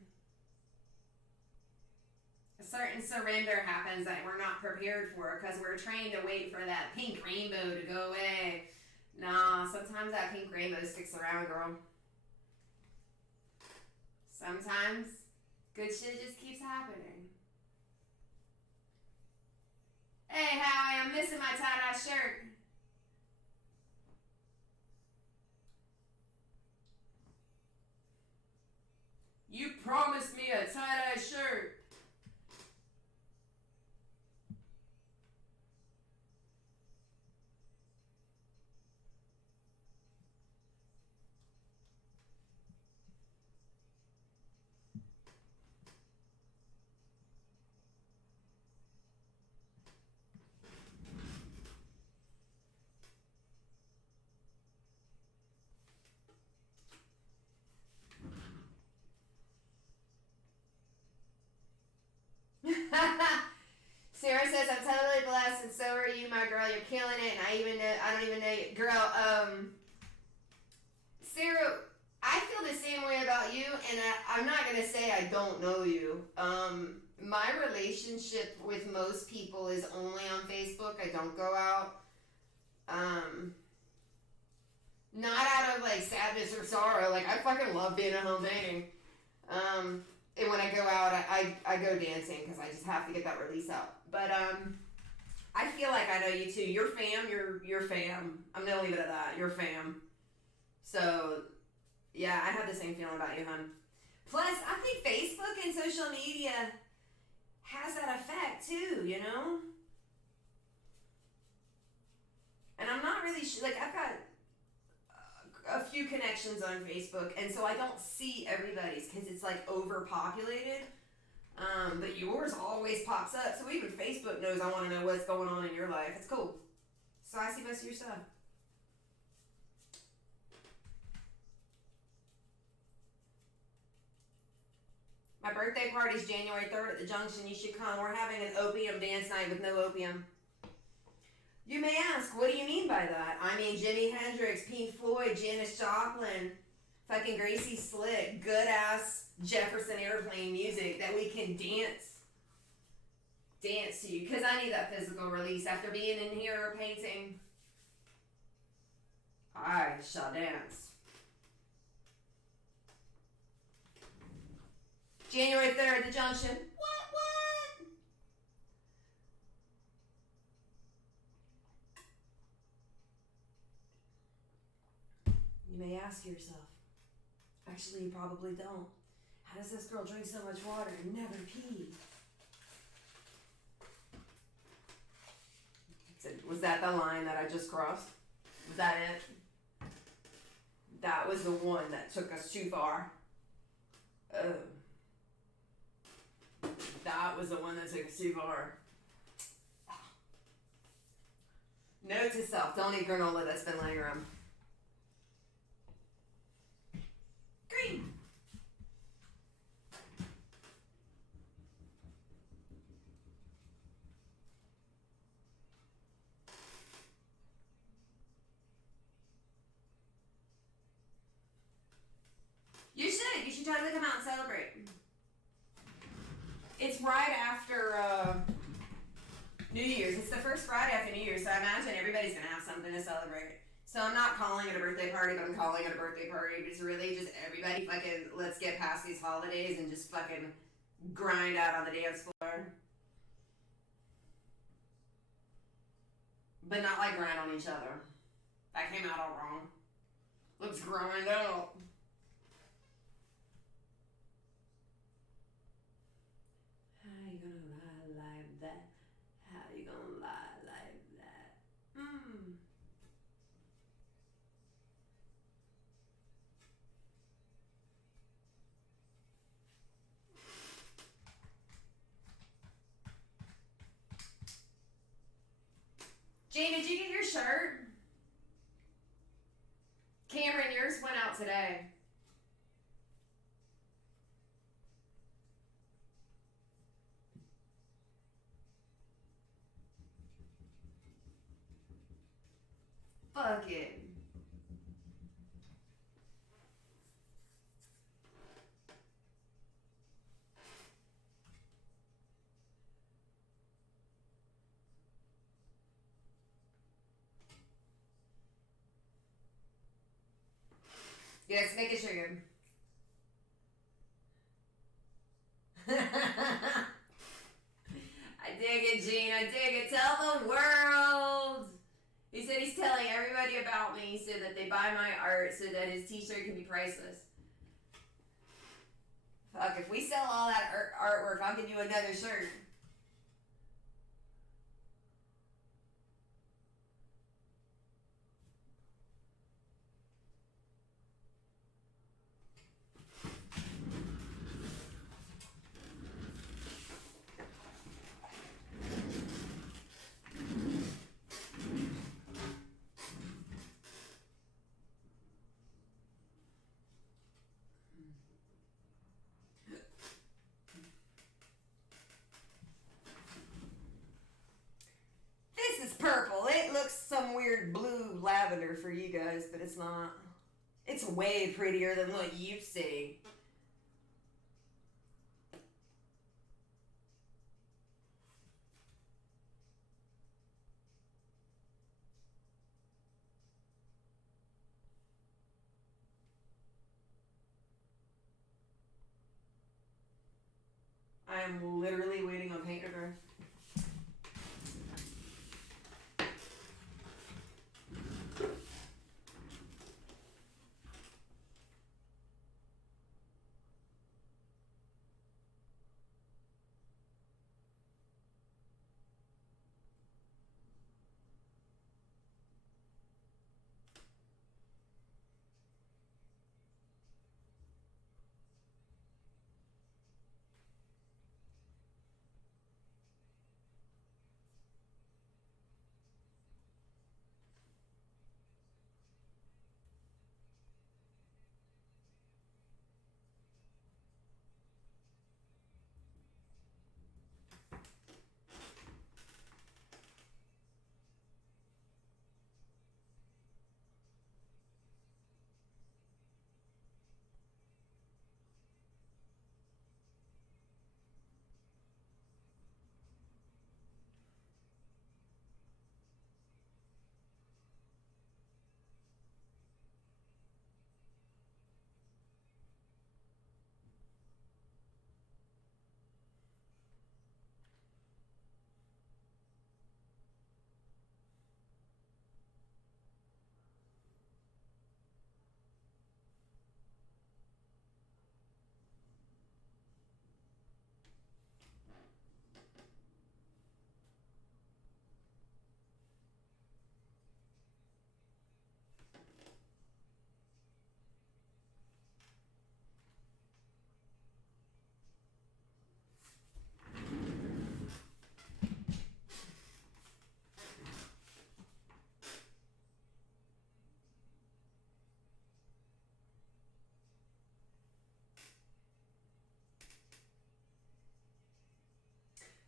A certain surrender happens that we're not prepared for because we're trained to wait for that pink rainbow to go away. Nah, sometimes that pink rainbow sticks around, girl. Sometimes good shit just keeps happening. Hey, Howie, I'm missing my tie-dye shirt. You promised me a tie-dye shirt. Sarah says, I'm totally blessed and so are you, my girl. You're killing it, and I don't even know you. Girl, Sarah, I feel the same way about you, and I'm not going to say I don't know you. My relationship with most people is only on Facebook. I don't go out. Not out of, like, sadness or sorrow. Like, I fucking love being at home dating. And when I go out, I go dancing because I just have to get that release out. But I feel like I know you too. You're fam. You're fam. I'm gonna leave it at that. You're fam. So yeah, I have the same feeling about you, hon. Plus, I think Facebook and social media has that effect too. You know. And I'm not really sure. Like, I've got a few connections on Facebook, and so I don't see everybody's because it's like overpopulated. But yours always pops up, so even Facebook knows I want to know what's going on in your life. It's cool. So I see most of your stuff. My birthday party's January 3rd at the Junction. You should come. We're having an opium dance night with no opium. You may ask, what do you mean by that? I mean Jimi Hendrix, Pink Floyd, Janis Joplin, fucking Gracie Slick, good ass Jefferson Airplane music that we can dance to. Because I need that physical release after being in here painting. I shall dance. January 3rd, the Junction. What? You may ask yourself, actually you probably don't, how does this girl drink so much water and never pee? Was that the line that I just crossed? Was that it? That was the one that took us too far. Oh. That was the one that took us too far. Note to self, don't eat granola that's been laying around. Green. You should totally come out and celebrate. It's right after New Year's. It's the first Friday after New Year's, so I imagine everybody's gonna have something to celebrate. So I'm not calling it a birthday party, but I'm calling it a birthday party. It's really just everybody fucking, let's get past these holidays and just fucking grind out on the dance floor. But not like grind on each other. That came out all wrong. Let's grind out. How you gonna lie like that? How you gonna lie like that? Jane, did you get your shirt? Cameron, yours went out today. Fuck it. Yes, make it sugar. I dig it, Gene. I dig it. Tell the world. He said he's telling everybody about me so that they buy my art so that his t-shirt can be priceless. Fuck, if we sell all that artwork, I'll give you another shirt. This is purple. It looks some weird blue lavender for you guys, but it's not. It's way prettier than what you see. I am literally waiting on paint to dry.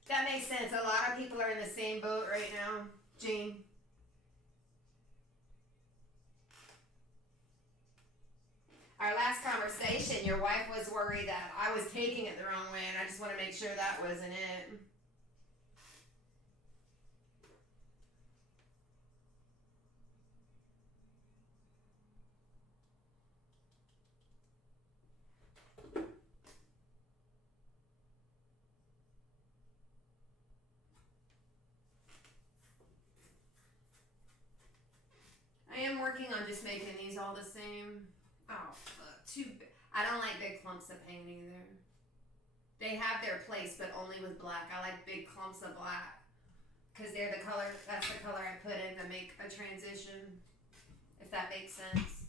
That makes sense. A lot of people are in the same boat right now, Jean. Our last conversation, your wife was worried that I was taking it the wrong way, and I just want to make sure that wasn't it. I am working on just making these all the same. Oh, fuck. I don't like big clumps of paint either. They have their place, but only with black. I like big clumps of black. Because they're the color, that's the color I put in to make a transition. If that makes sense.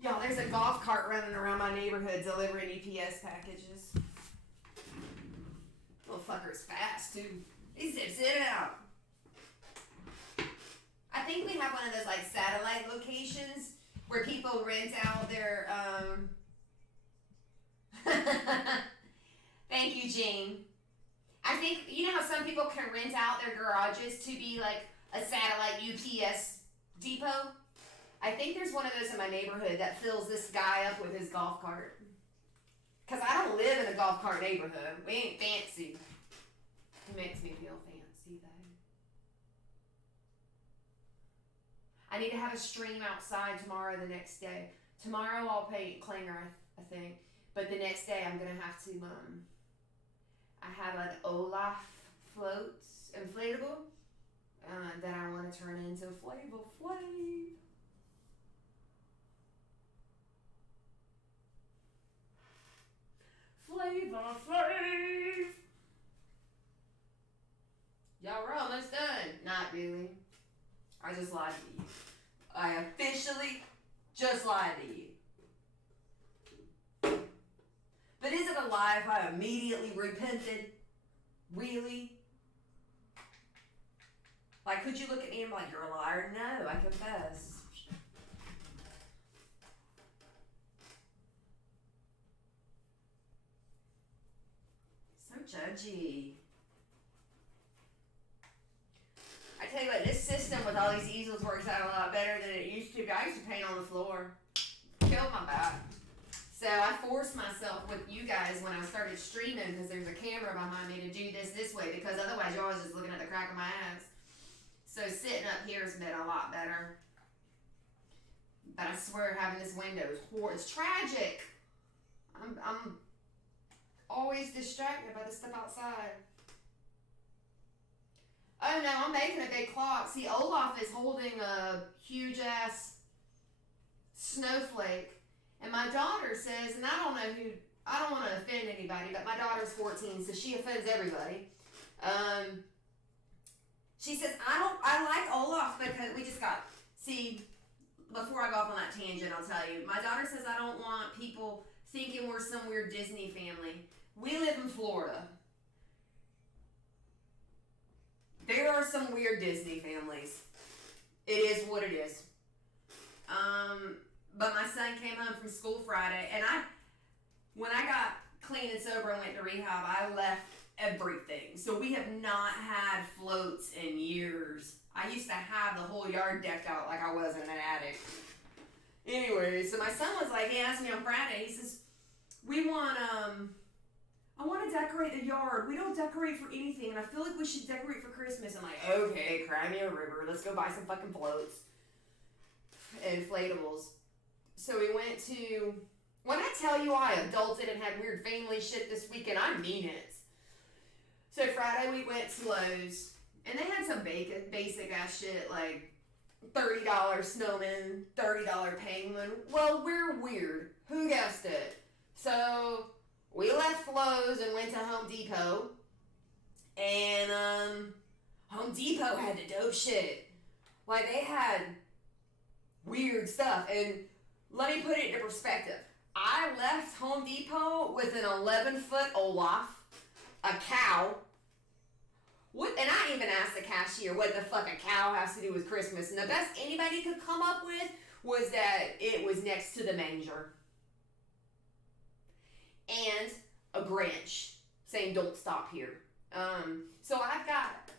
Y'all, there's a golf cart running around my neighborhood delivering EPS packages. Little fucker's fast, too. He zips it out. I think we have one of those like satellite locations where people rent out their Thank you, Jane. I think you know how some people can rent out their garages to be like a satellite UPS depot? I think there's one of those in my neighborhood that fills this guy up with his golf cart. Cause I don't live in a golf cart neighborhood. We ain't fancy. It makes me feel fancy though. I need to have a stream outside tomorrow the next day. Tomorrow I'll paint Klinger, I think. But the next day I'm gonna have to, I have an Olaf float inflatable that I want to turn into Flavor Flav. Flavor Flav. Y'all, we're almost done. Not really. I just lied to you. I officially just lied to you. But is it a lie if I immediately repented? Really? Like, could you look at me and be like, you're a liar? No, I confess. So judgy. I tell you what, this system with all these easels works out a lot better than it used to. I used to paint on the floor. Killed my back. So I forced myself with you guys when I started streaming because there's a camera behind me to do this way because otherwise you're always just looking at the crack of my ass. So sitting up here has been a lot better. But I swear having this window is horrible. It's tragic. I'm always distracted by the stuff outside. Oh no, I'm making a big clock. See, Olaf is holding a huge ass snowflake. And my daughter says, and I don't want to offend anybody, but my daughter's 14, so she offends everybody. She says, I like Olaf because before I go off on that tangent, I'll tell you. My daughter says I don't want people thinking we're some weird Disney family. We live in Florida. There are some weird Disney families. It is what it is. But my son came home from school Friday, and when I got clean and sober and went to rehab, I left everything. So we have not had floats in years. I used to have the whole yard decked out like I was in an attic. Anyway, so my son was like, he asked me on Friday, he says, I want to decorate the yard. We don't decorate for anything, and I feel like we should decorate for Christmas. I'm like, okay, cry me a river. Let's go buy some fucking floats. Inflatables. So we went to, when I tell you I adulted and had weird family shit this weekend, I mean it. So Friday we went to Lowe's, and they had some basic ass shit like $30 snowman, $30 penguin. Well, we're weird. Who guessed it? So we left Lowe's and went to Home Depot, and Home Depot had the dope shit. Like, they had weird stuff, and let me put it into perspective. I left Home Depot with an 11-foot Olaf, a cow. And I even asked the cashier what the fuck a cow has to do with Christmas, and the best anybody could come up with was that it was next to the manger. and a Grinch saying "Don't stop here." So I got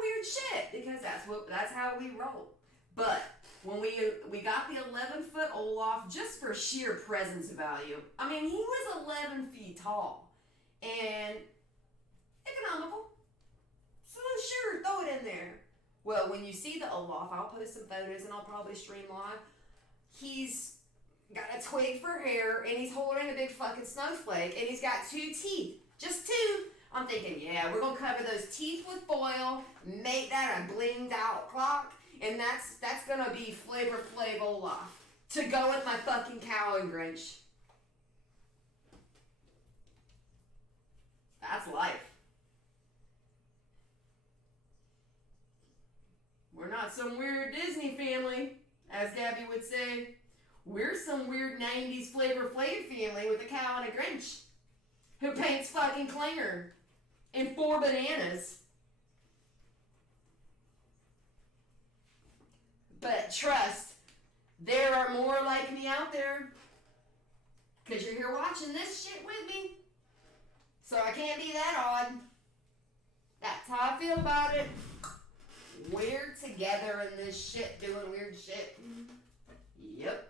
weird shit because that's how we roll. But when we got the 11-foot Olaf just for sheer presence value. I mean, he was 11 feet tall and economical. So sure, throw it in there. Well, when you see the Olaf, I'll post some photos and I'll probably stream live. He's got a twig for hair and he's holding a big fucking snowflake and he's got 2 teeth. Just 2. I'm thinking, yeah, we're gonna cover those teeth with foil, make that a blinged out clock, and that's gonna be Flavor Flav Olaf to go with my fucking cow and Grinch. That's life. We're not some weird Disney family, as Gabby would say. We're some weird 90s Flavor Flav family with a cow and a Grinch who paints fucking clinger and 4 bananas. But trust, there are more like me out there. Because you're here watching this shit with me. So I can't be that odd. That's how I feel about it. We're together in this shit, doing weird shit. Yep.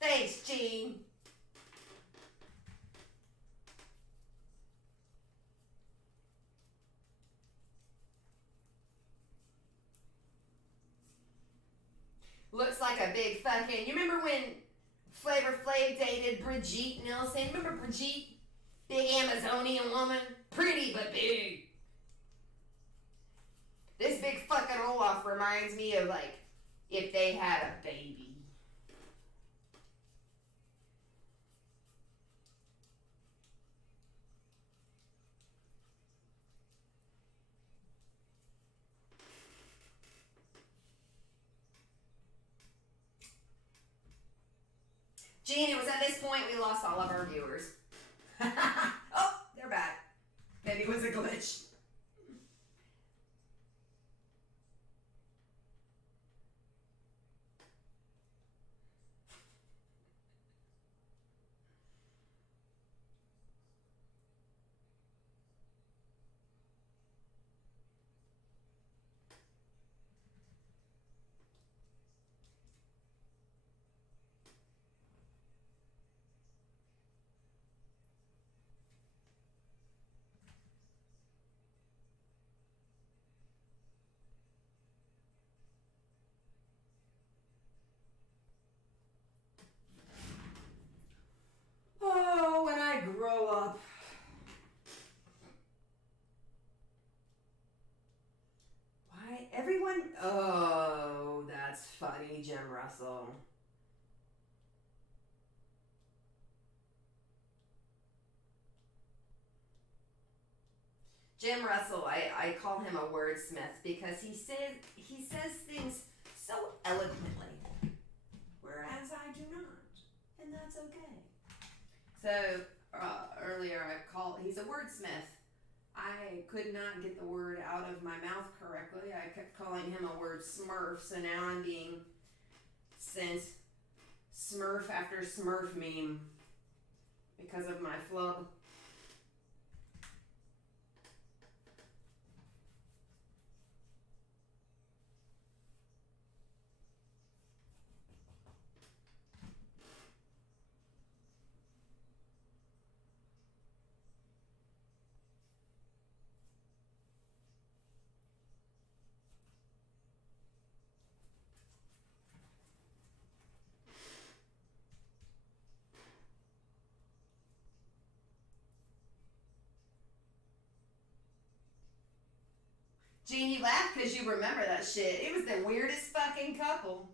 Thanks, Gene. Looks like a big fucking... You remember when Flavor Flav dated Brigitte Nielsen? Remember Brigitte? Big Amazonian woman. Pretty but big. This big fucking Olaf reminds me of, like, if they had a baby. Gene, it was at this point we lost all of our viewers. Oh, they're back. Maybe it was a glitch. Oh, when I grow up. Why? Everyone... Oh, that's funny, Jim Russell. Jim Russell, I call him a wordsmith because he says things so eloquently, whereas I do not, and that's okay. So earlier he's a wordsmith. I could not get the word out of my mouth correctly. I kept calling him a word smurf, so now I'm being sent smurf after smurf meme because of my flub. Gene, you laugh because you remember that shit. It was the weirdest fucking couple.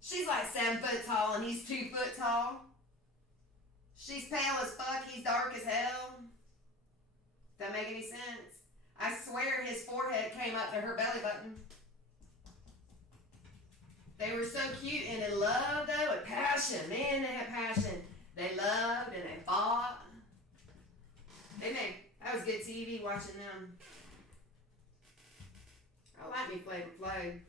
She's like 7 foot tall and he's 2 foot tall. She's pale as fuck, he's dark as hell. Doesn't make any sense. I swear his forehead came up to her belly button. They were so cute and in love though, with passion. Man, they had passion. They loved and they fought. That was good TV watching them. I like me Flavor Flav.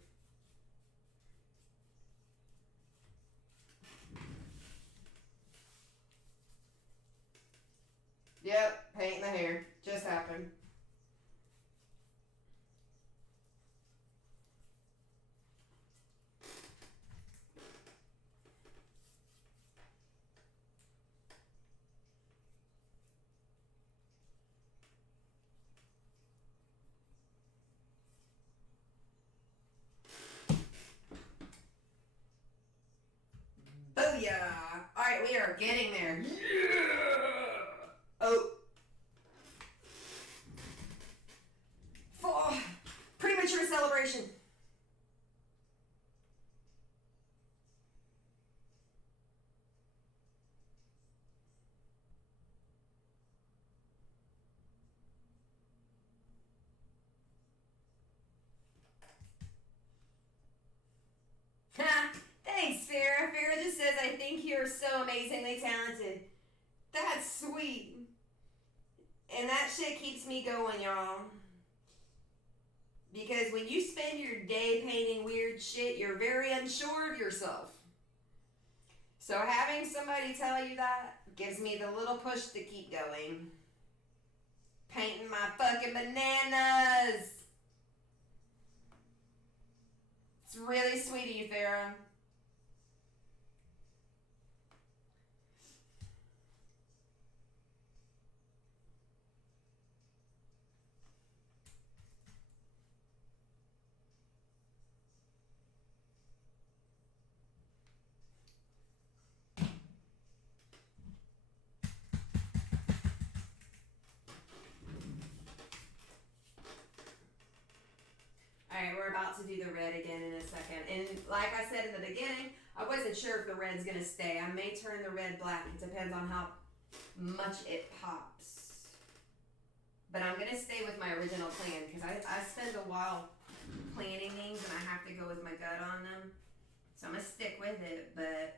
Yep, painting the hair. Just happened. Booyah! Alright, we are getting there. Yeah! Oh. Premature celebration. Thanks, Farrah. Farrah just says, I think you're so amazingly talented. That's sweet. And that shit keeps me going, y'all. Because when you spend your day painting weird shit, you're very unsure of yourself. So having somebody tell you that gives me the little push to keep going. Painting my fucking bananas. It's really sweet of you, Farrah. Alright, we're about to do the red again in a second. And like I said in the beginning, I wasn't sure if the red's going to stay. I may turn the red black. It depends on how much it pops. But I'm going to stay with my original plan because I spend a while planning things and I have to go with my gut on them. So I'm going to stick with it, but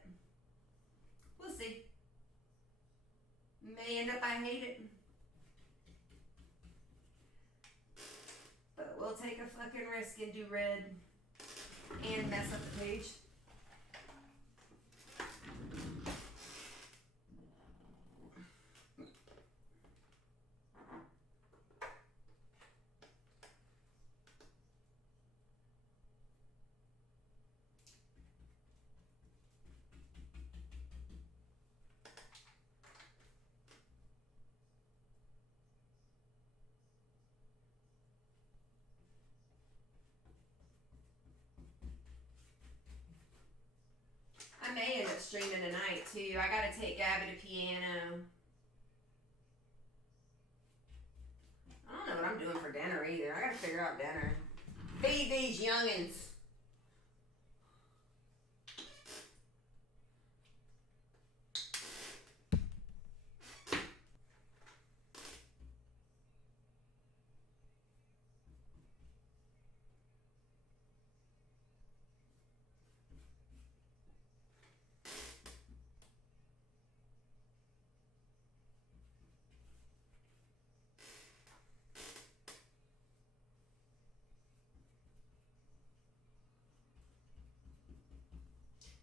we'll see. May end up I hate it. But we'll take a fucking risk and do red and mess up the page. I may end up streaming tonight too. I gotta take Gabby to piano. I don't know what I'm doing for dinner either. I gotta figure out dinner. Feed these youngins.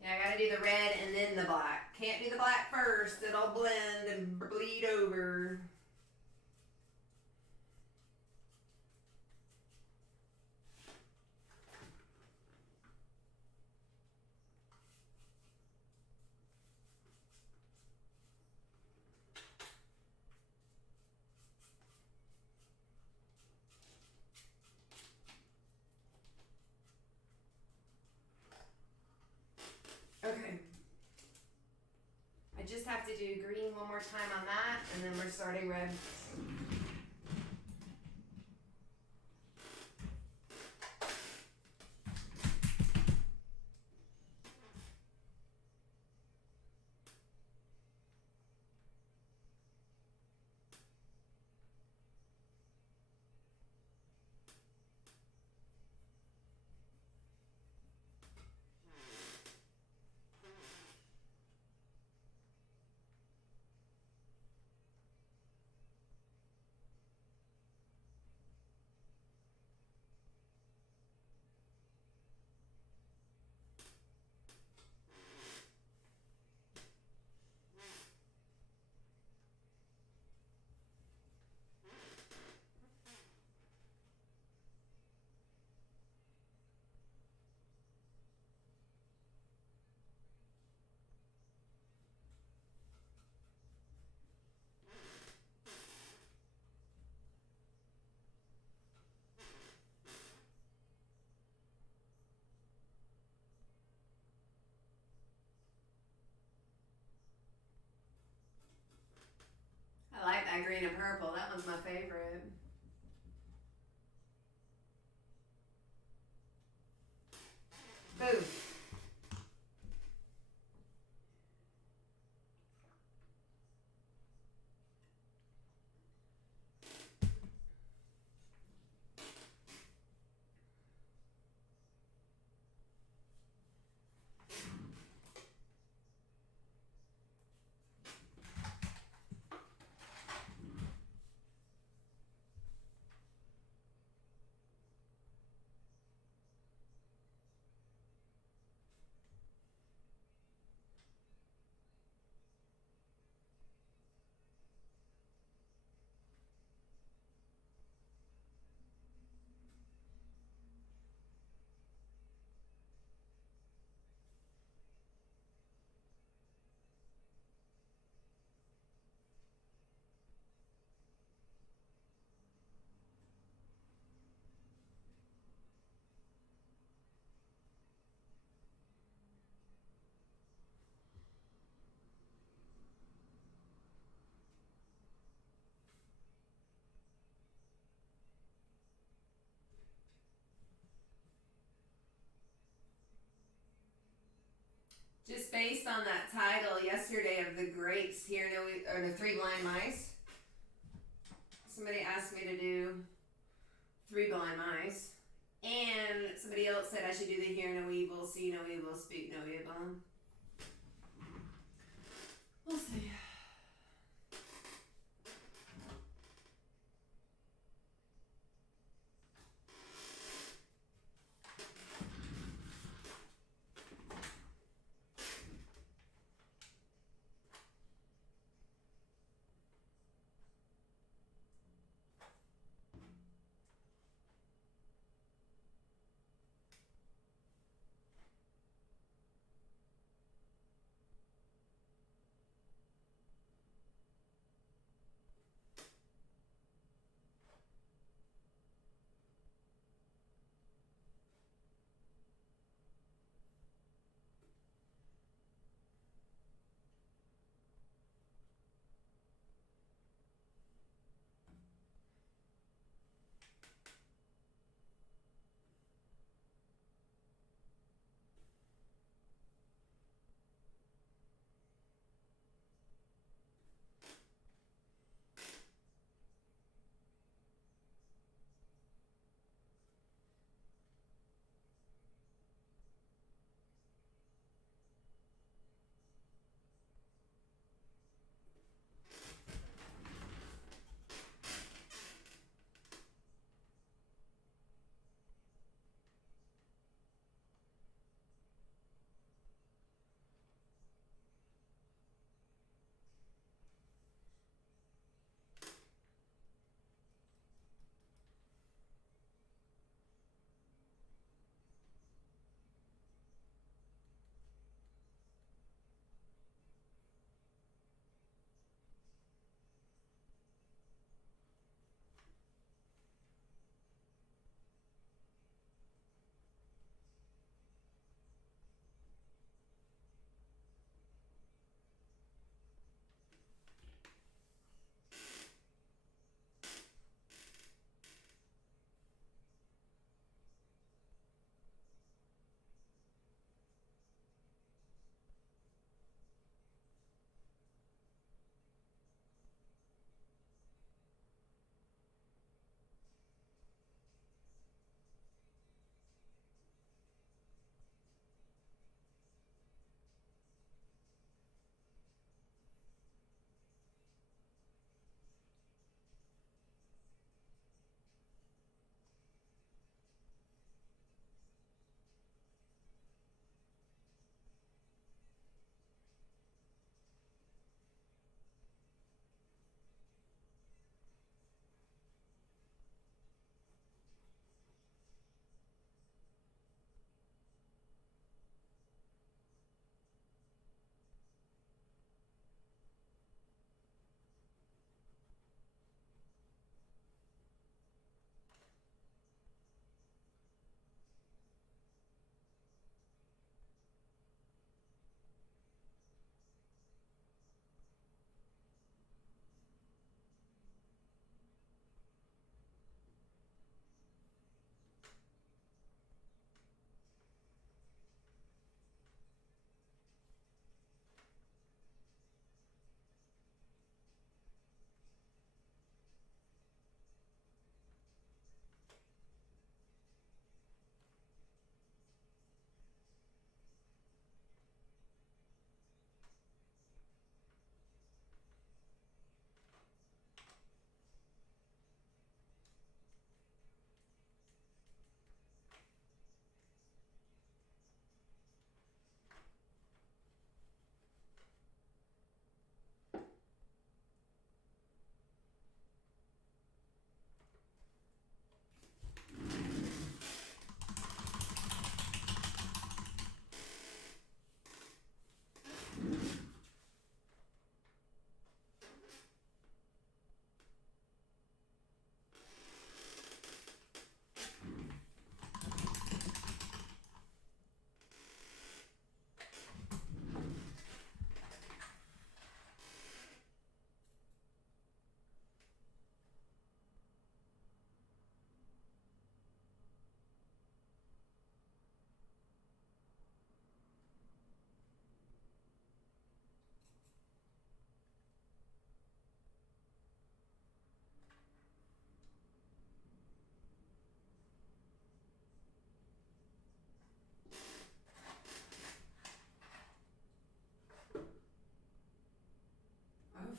Yeah, I gotta do the red and then the black. Can't do the black first. It'll blend and bleed over. Okay. I just have to do green one more time on that, and then we're starting red. that green and purple. That one's my favorite. Boom. Just based on that title yesterday of the grapes here, or the three blind mice. Somebody asked me to do three blind mice, and somebody else said I should do the hear no evil, see no evil, speak no evil. We'll see.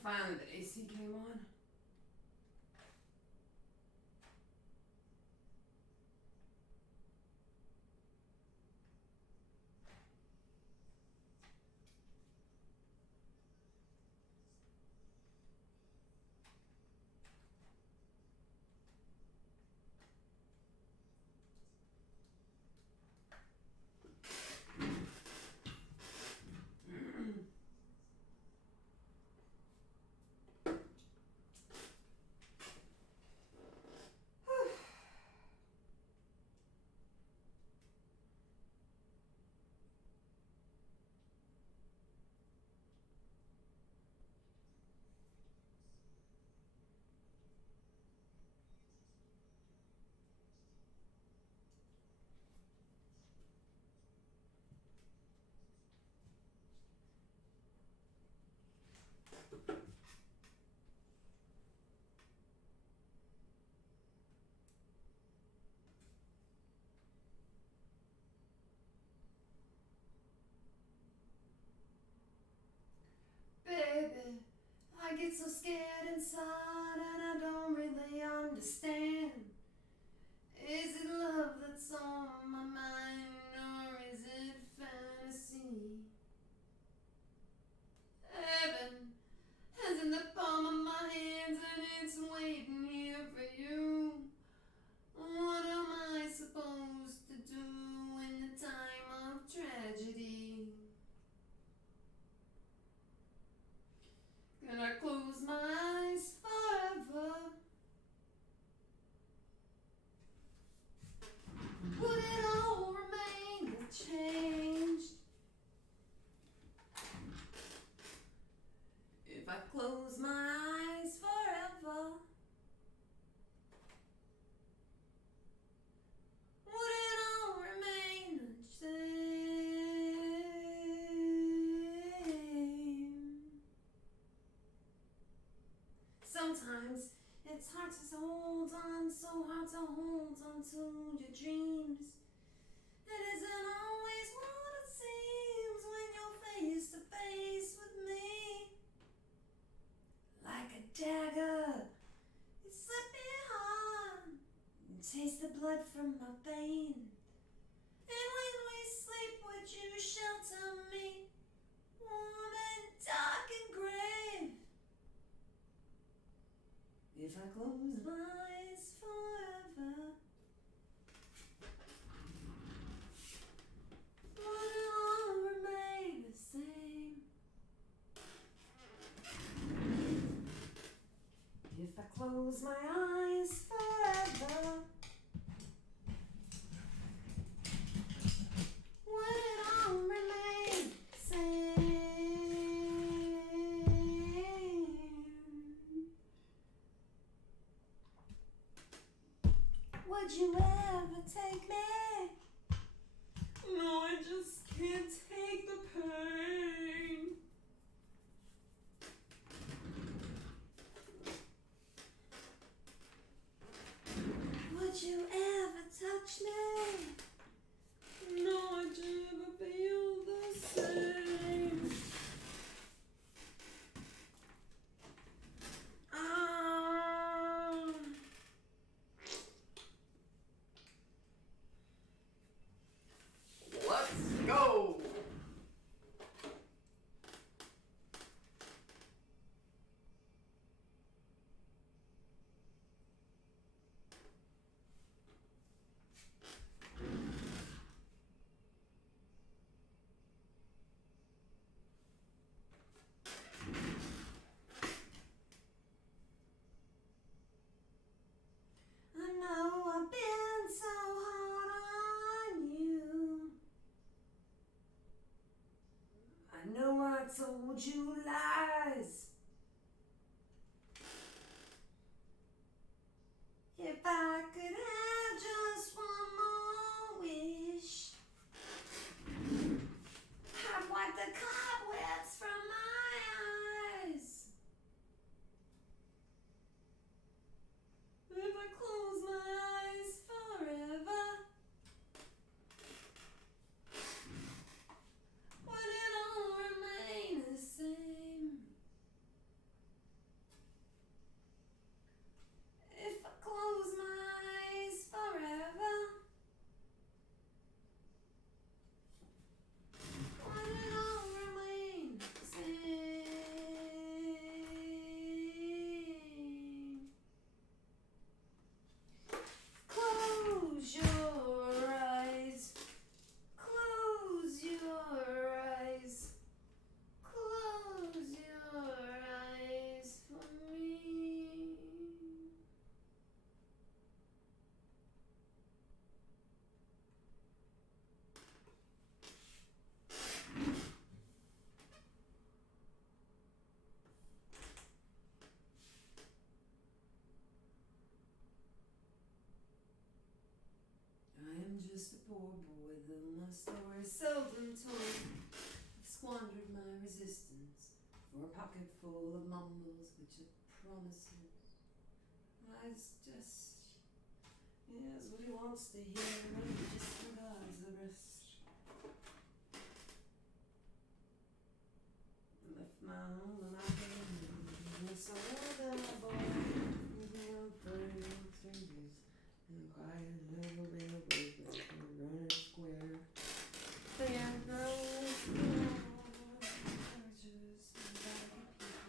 Finally, the AC came on. Baby, I get so scared inside and I don't really understand. Is it love that's on my mind or is it fantasy? Heaven is in the palm of my hands and it's waiting here for you. What am I supposed to do in the time of tragedy? Can I close my eyes forever? Would it all remain unchanged? If I close my eyes forever, would it all remain the same? Sometimes it's hard to hold on, so hard to hold on to your dreams. It isn't always what it seems when you're face to face with me. Like a dagger, you slip me on and taste the blood from my vein. And when we sleep, would you shelter me, warm and dark and grave? If I close my eyes forever, would it all remain the same? If I close my eyes forever, would it all remain the same? Would you ever take me? No, I just can't take the pain. Would you ever touch me? No, I'd never feel the same. Let's go! I know I've been so hard on you. I know I told you lies. If I could have just one more wish, I'd wipe the cobwebs from my eyes. If I close my eyes forever, would it all remain the same? just a poor boy, though my story is seldom told. I've squandered my resistance for a pocket full of mumbles which are promises. It's just, here's what he wants to hear, and he disregards the rest. I left my home and I came in, so then my boy, with no furry strangers, in a quiet little railway bridge in Runner Square. There goes carriages and baggy people.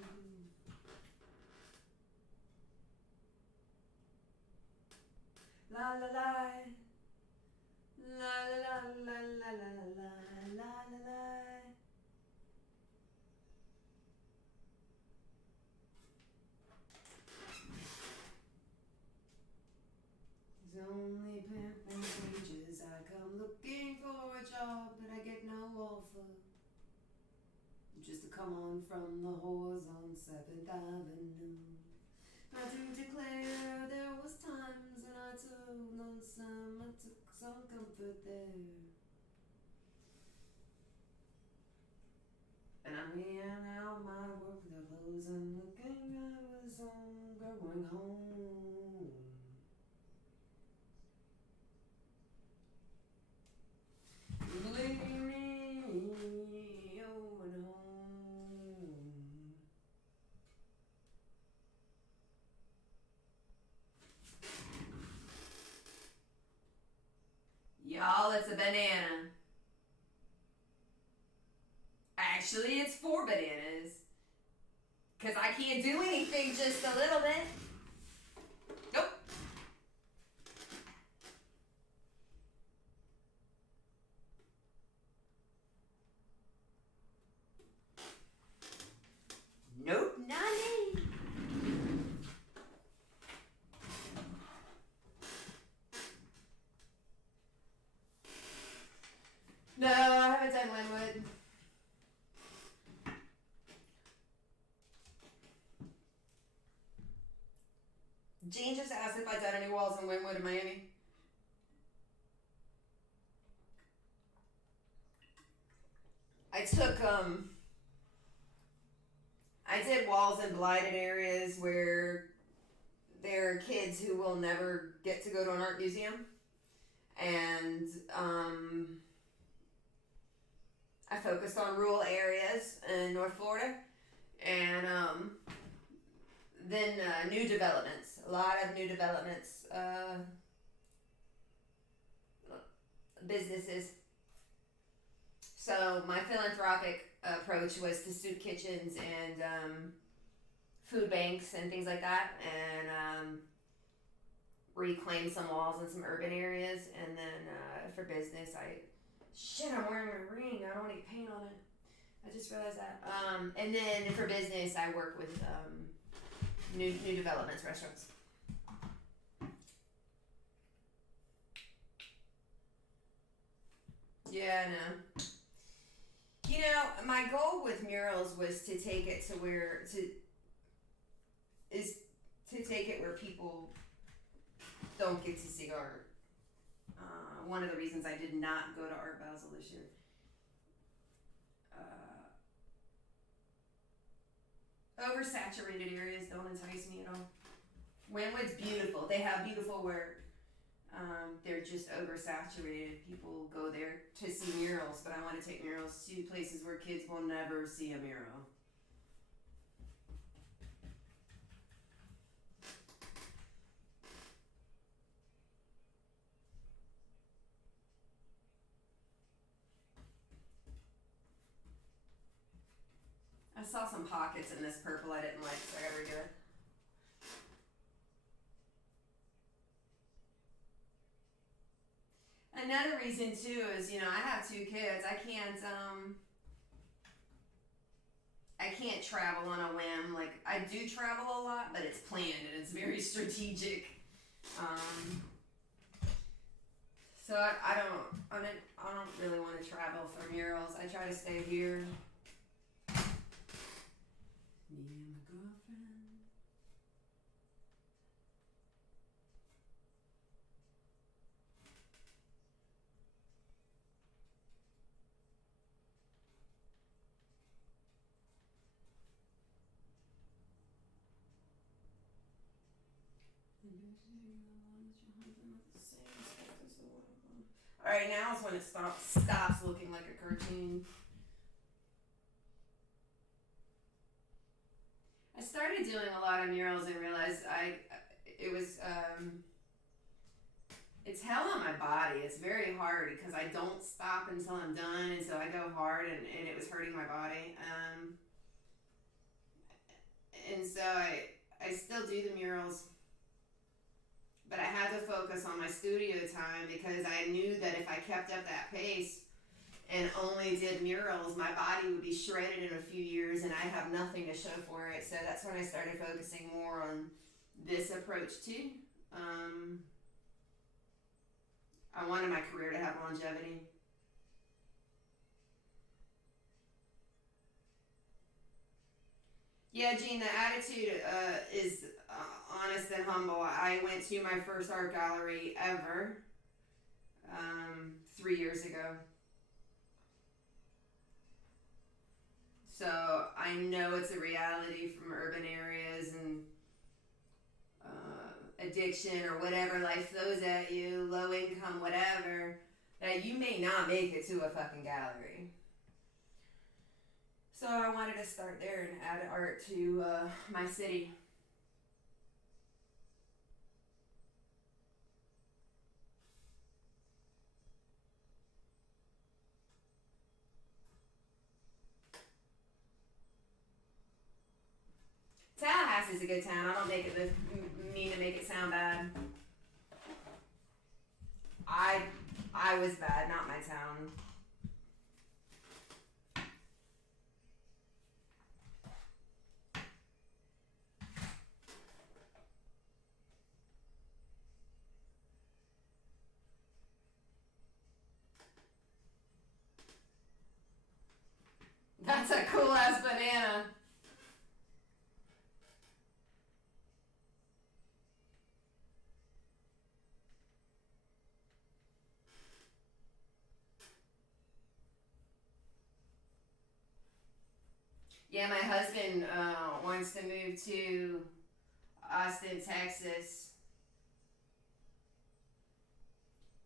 La la la, la la la la la la la la la la. He's only pimping pages. I come looking for a job, but I get no offer. Just to come on from the whores on 7th Avenue. I do declare there was times when I took some comfort there. And I'm here now, my work the clothes and looking, I was going home. Leave me going home. Y'all, it's a banana. Actually, it's 4 bananas. Because I can't do anything just a little bit. Nope. Nope, not me. No, I haven't done Linwood. Jean just asked if I'd done any walls in Wynwood in Miami. I did walls in blighted areas where there are kids who will never get to go to an art museum. And I focused on rural areas in North Florida. And then new developments, a lot of new developments, businesses. So my philanthropic approach was to soup kitchens and food banks and things like that, and reclaim some walls in some urban areas. And then for business, I'm wearing my ring. I don't want any paint on it. I just realized that. And then for business, I work with new developments, restaurants. Yeah, I know. You know, my goal with murals was to take it to where people don't get to see art. One of the reasons I did not go to Art Basel this year. Oversaturated areas don't entice me at all. Wynwood's beautiful. They have beautiful work. They're just oversaturated. People go there to see murals, but I want to take murals to places where kids will never see a mural. I saw some pockets in this purple I didn't like, so I gotta redo it. Another reason too is, you know, I have 2 kids. I can't travel on a whim. Like, I do travel a lot, but it's planned and it's very strategic. So I don't really want to travel for murals. I try to stay here. Me and my girlfriend. Alright, now is when it stops looking like a cartoon. I started doing a lot of murals and realized it's hell on my body. It's very hard because I don't stop until I'm done, and so I go hard, and it was hurting my body. And so I still do the murals, but I had to focus on my studio time because I knew that if I kept up that pace and only did murals, my body would be shredded in a few years and I'd have nothing to show for it. So that's when I started focusing more on this approach too. I wanted my career to have longevity. Yeah, Gene, the attitude is honest and humble. I went to my first art gallery ever 3 years ago. So I know it's a reality from urban areas and addiction or whatever life throws at you, low income, whatever, that you may not make it to a fucking gallery. So I wanted to start there and add art to my city. Tallahassee's a good town. I don't mean to make it sound bad. I was bad, not my town. That's a cool ass banana. Yeah, my husband wants to move to Austin, Texas.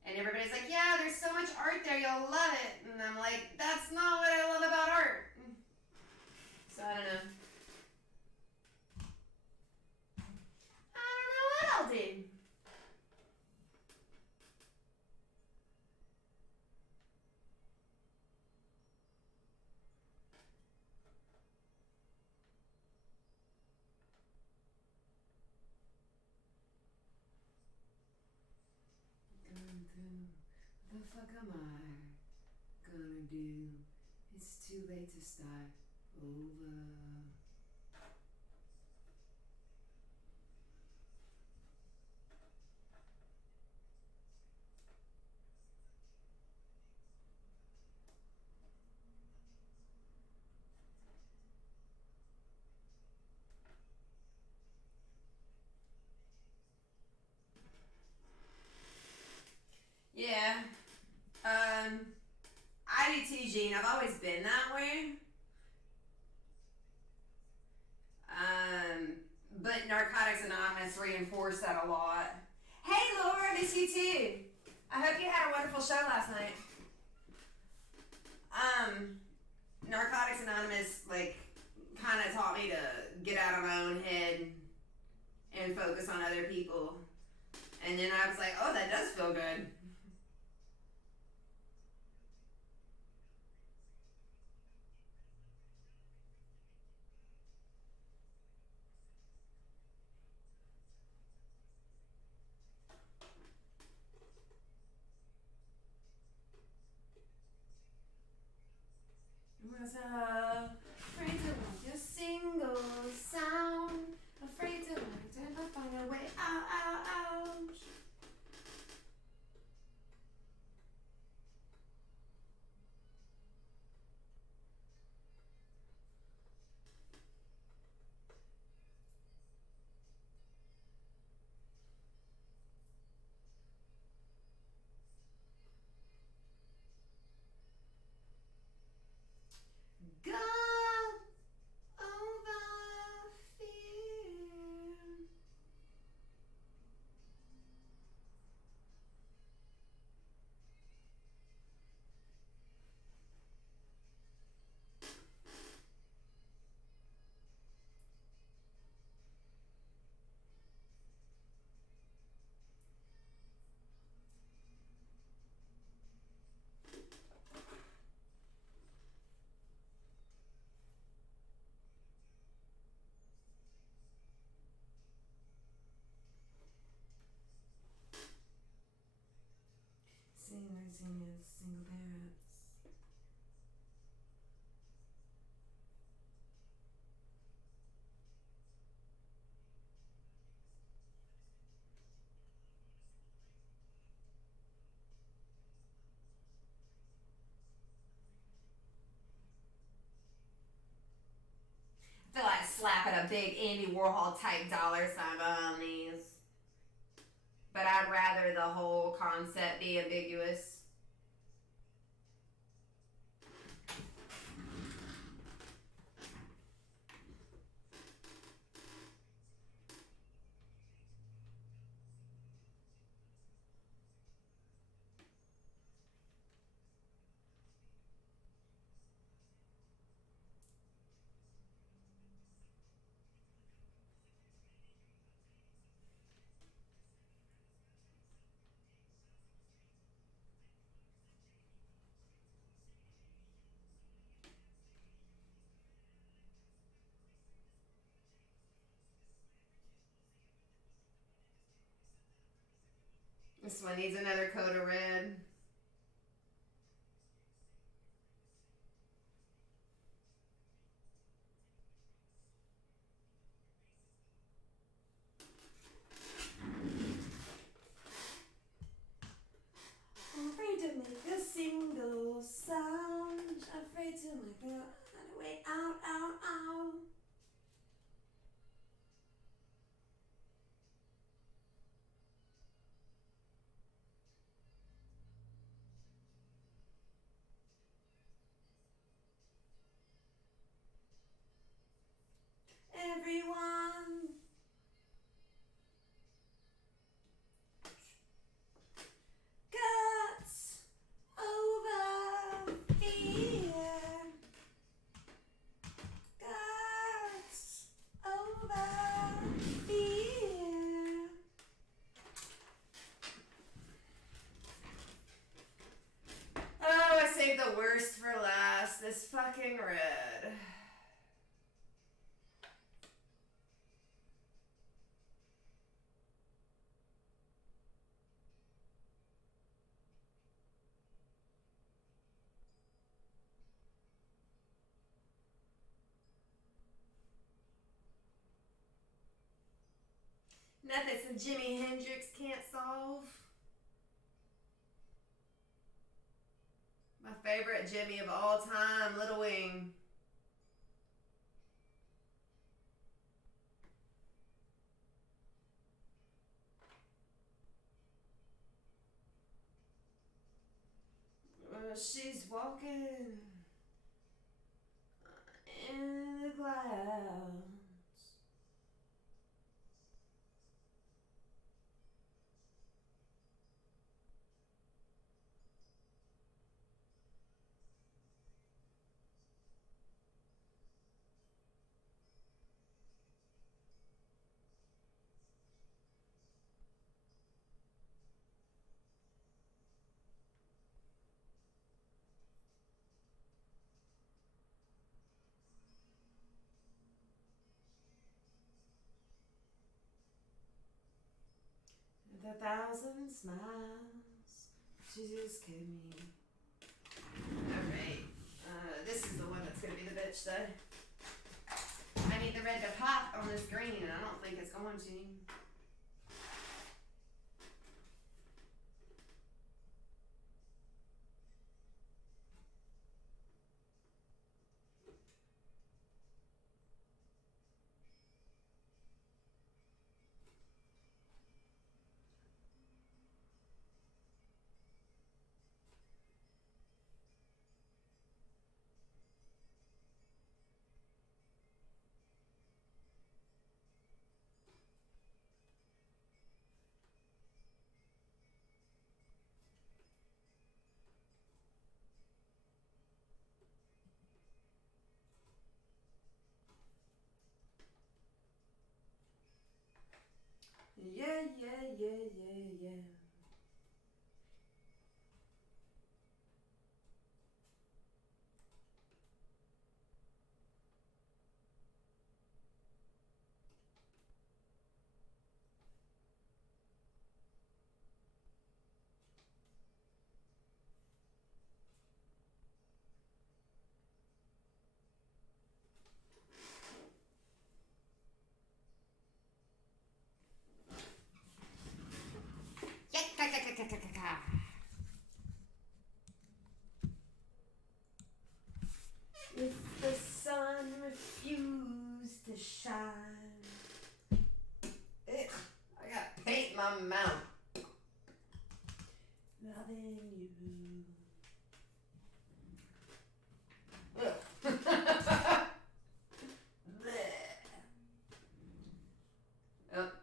And everybody's like, yeah, there's so much art there, you'll love it. And I'm like, that's not what I love about art. So I don't know. I don't know what I'll do. What the fuck am I gonna do? It's too late to start over. Yeah. I do too, Gene. I've always been that way. But Narcotics Anonymous reinforced that a lot. Hey, Laura, I miss you too. I hope you had a wonderful show last night. Narcotics Anonymous, like, kind of taught me to get out of my own head and focus on other people. And then I was like, oh, that does feel good. Was afraid to walk a single sound, afraid to never find a way out. Good slapping a big Andy Warhol type dollar sign on these. But I'd rather the whole concept be ambiguous. This one needs another coat of red. Afraid to make a single sound. Afraid to make a way out, out, out. Everyone guts over fear. Guts over fear. Oh, I saved the worst for last. This fucking red. Nothing some Jimi Hendrix can't solve. My favorite Jimmy of all time, Little Wing. She's walking in the clouds. With 1,000 smiles, she just gave me. Alright, this is the one that's gonna be the bitch though. I need the red to pop on this green, and I don't think it's going to. Yeah, yeah, yeah, yeah, yeah.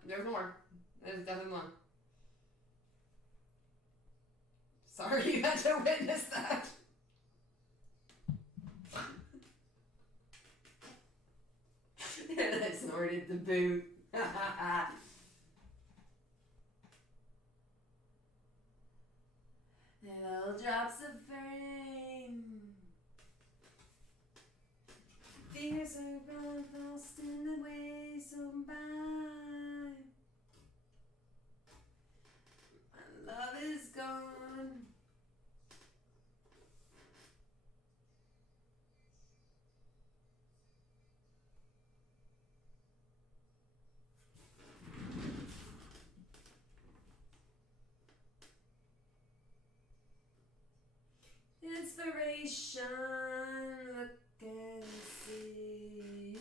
there's more. There's definitely more. Sorry you had to witness that. And I snorted the boot. Little drops of rain. Fears are run lost in the ways of by. My love is gone. Inspiration, look and see.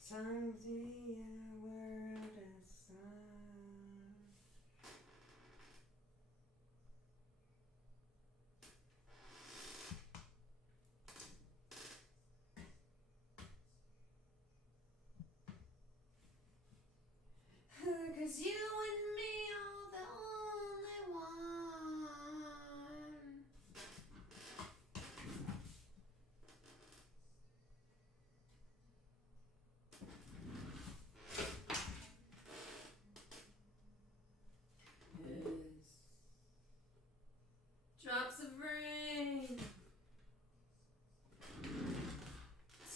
Some see a world as sun. Cause you and me are the only one. Yes. Drops of rain.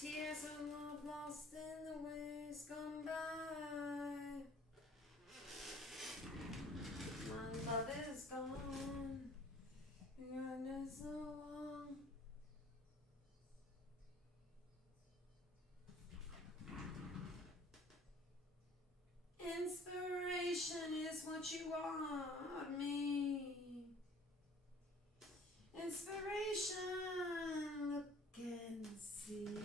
Tears of love lost in the ways gone by. My love is gone. Gone is so long. Inspiration is what you want me. Inspiration, look and see you.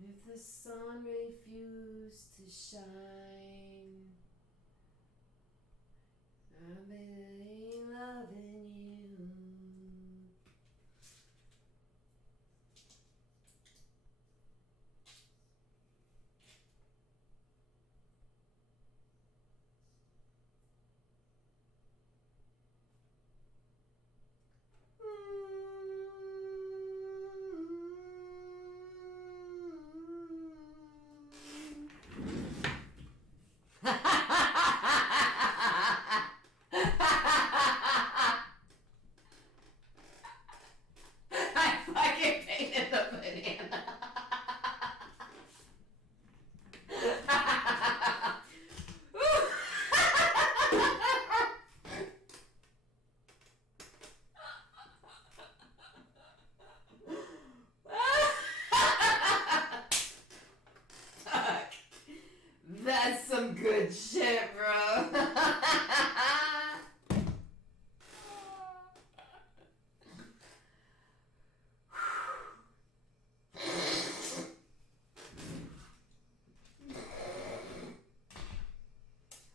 If the sun refused to shine, I've been loving you. I fucking painted the banana. Fuck. That's some good shit, bro.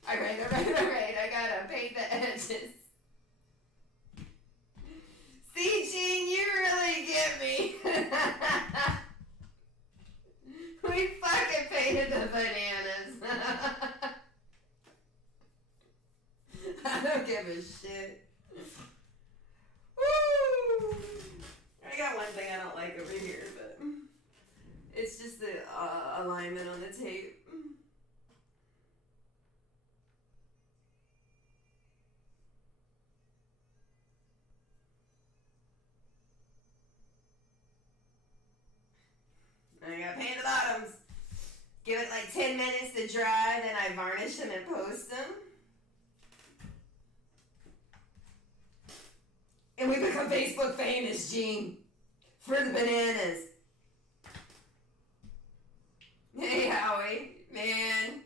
Alright. I gotta paint the edges. See, Gene, you really get me. We fucking painted the bananas. I don't give a shit. Woo! I got one thing I don't like over here, but it's just the alignment on the tape. I gotta paint the bottoms. Give it like 10 minutes to dry, then I varnish them and post them. we become Facebook famous, Gene. For the bananas. Hey, Howie. Man.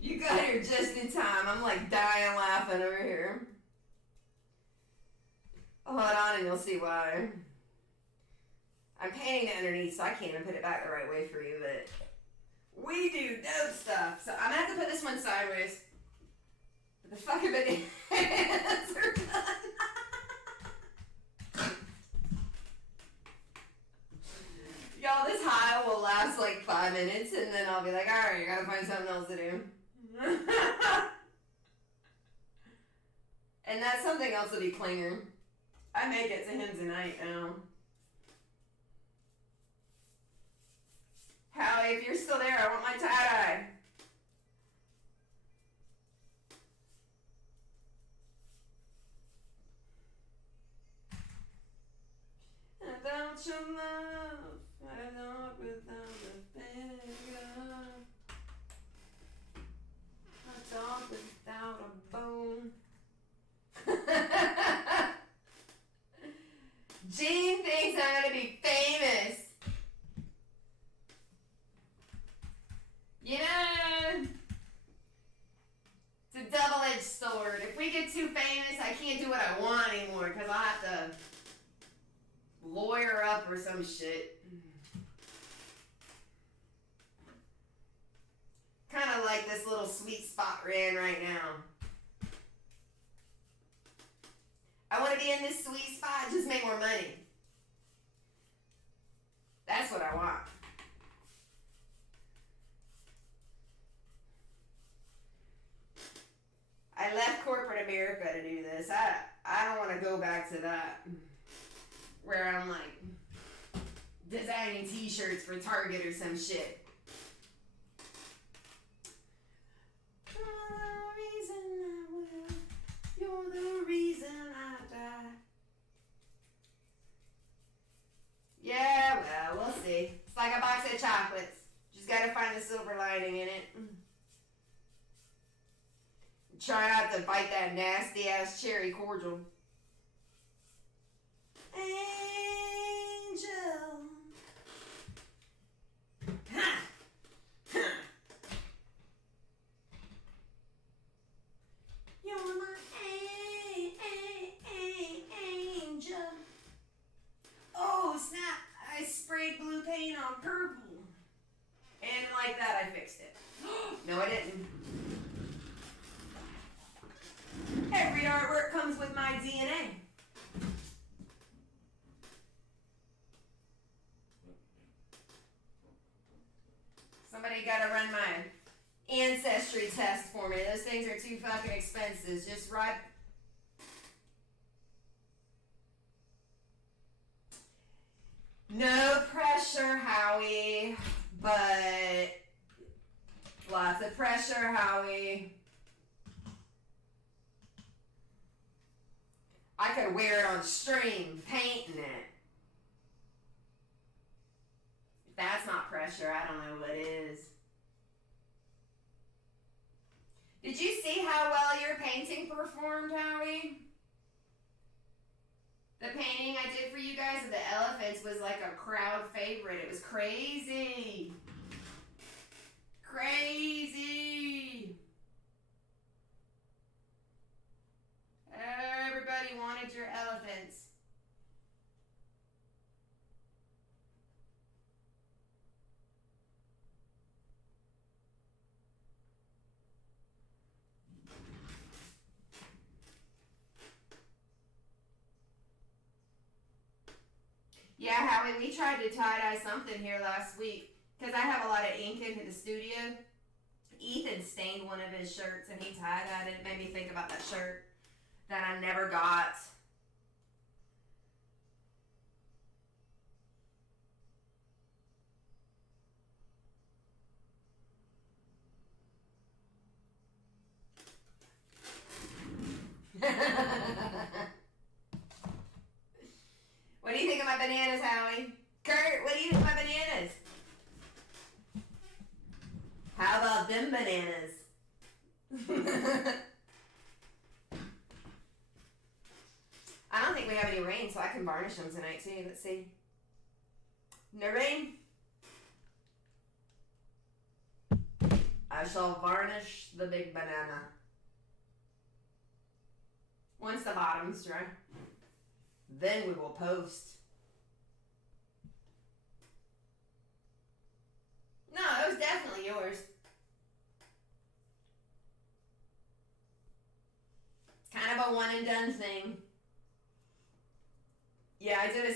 You got here just in time. I'm like dying laughing over here. Hold on and you'll see why. I'm painting it underneath, so I can't even put it back the right way for you, but we do dope stuff. So I'm gonna have to put this one sideways. But the fucking bananas are done. Y'all, this high will last like 5 minutes, and then I'll be like, alright, I gotta find something else to do. And that something else will be clinger. I may get to him tonight now. Howie, if you're still there, I want my tie-dye. Without your love, I know without the figure. I talk without a bone. Gene thinks I'm gonna be famous. You know, it's a double-edged sword. If we get too famous, I can't do what I want anymore because I'll have to lawyer up or some shit. Kind of like this little sweet spot we're in right now. I want to be in this sweet spot, just make more money. That's what I want. I left corporate America to do this. I don't want to go back to that. Where I'm like designing t-shirts for Target or some shit. You're the reason I die. Yeah, well, we'll see. It's like a box of chocolates. Just gotta find the silver lining in it. Try not to bite that nasty ass cherry cordial. Angel. Ha! Ha! You're my angel. Oh, snap. I sprayed blue paint on purple. And like that, I fixed it. No, I didn't. Every artwork comes with my DNA. Somebody gotta run my ancestry test for me. Those things are too fucking expensive. Just right. No pressure, Howie. But lots of pressure, Howie. I could wear it on stream, painting it. If that's not pressure, I don't know what is. Did you see how well your painting performed, Howie? The painting I did for you guys of the elephants was like a crowd favorite. It was crazy. Crazy. Everybody wanted your elephants. Yeah, Howie, we tried to tie-dye something here last week because I have a lot of ink into the studio. Ethan stained one of his shirts and he tie-dyed it. It made me think about that shirt that I never got. What do you think of my bananas, Howie? Kurt, what do you think of my bananas? How about them bananas? I don't think we have any rain, so I can varnish them tonight too. Let's see. No rain? I shall varnish the big banana. Once the bottom's dry, then we will post. No, it was definitely yours. It's kind of a one and done thing. Yeah, I did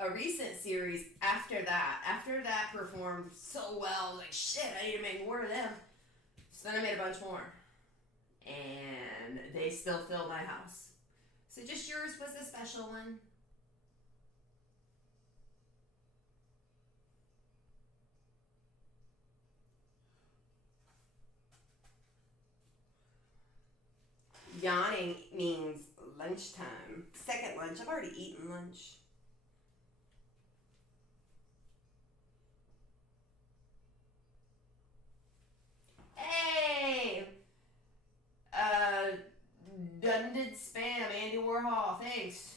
a recent series after that. After that performed so well, like shit, I need to make more of them. So then I made a bunch more. And they still fill my house. So just yours was a special one. Yawning means lunchtime. Second lunch. I've already eaten lunch. Hey! Dunded spam, Andy Warhol, thanks.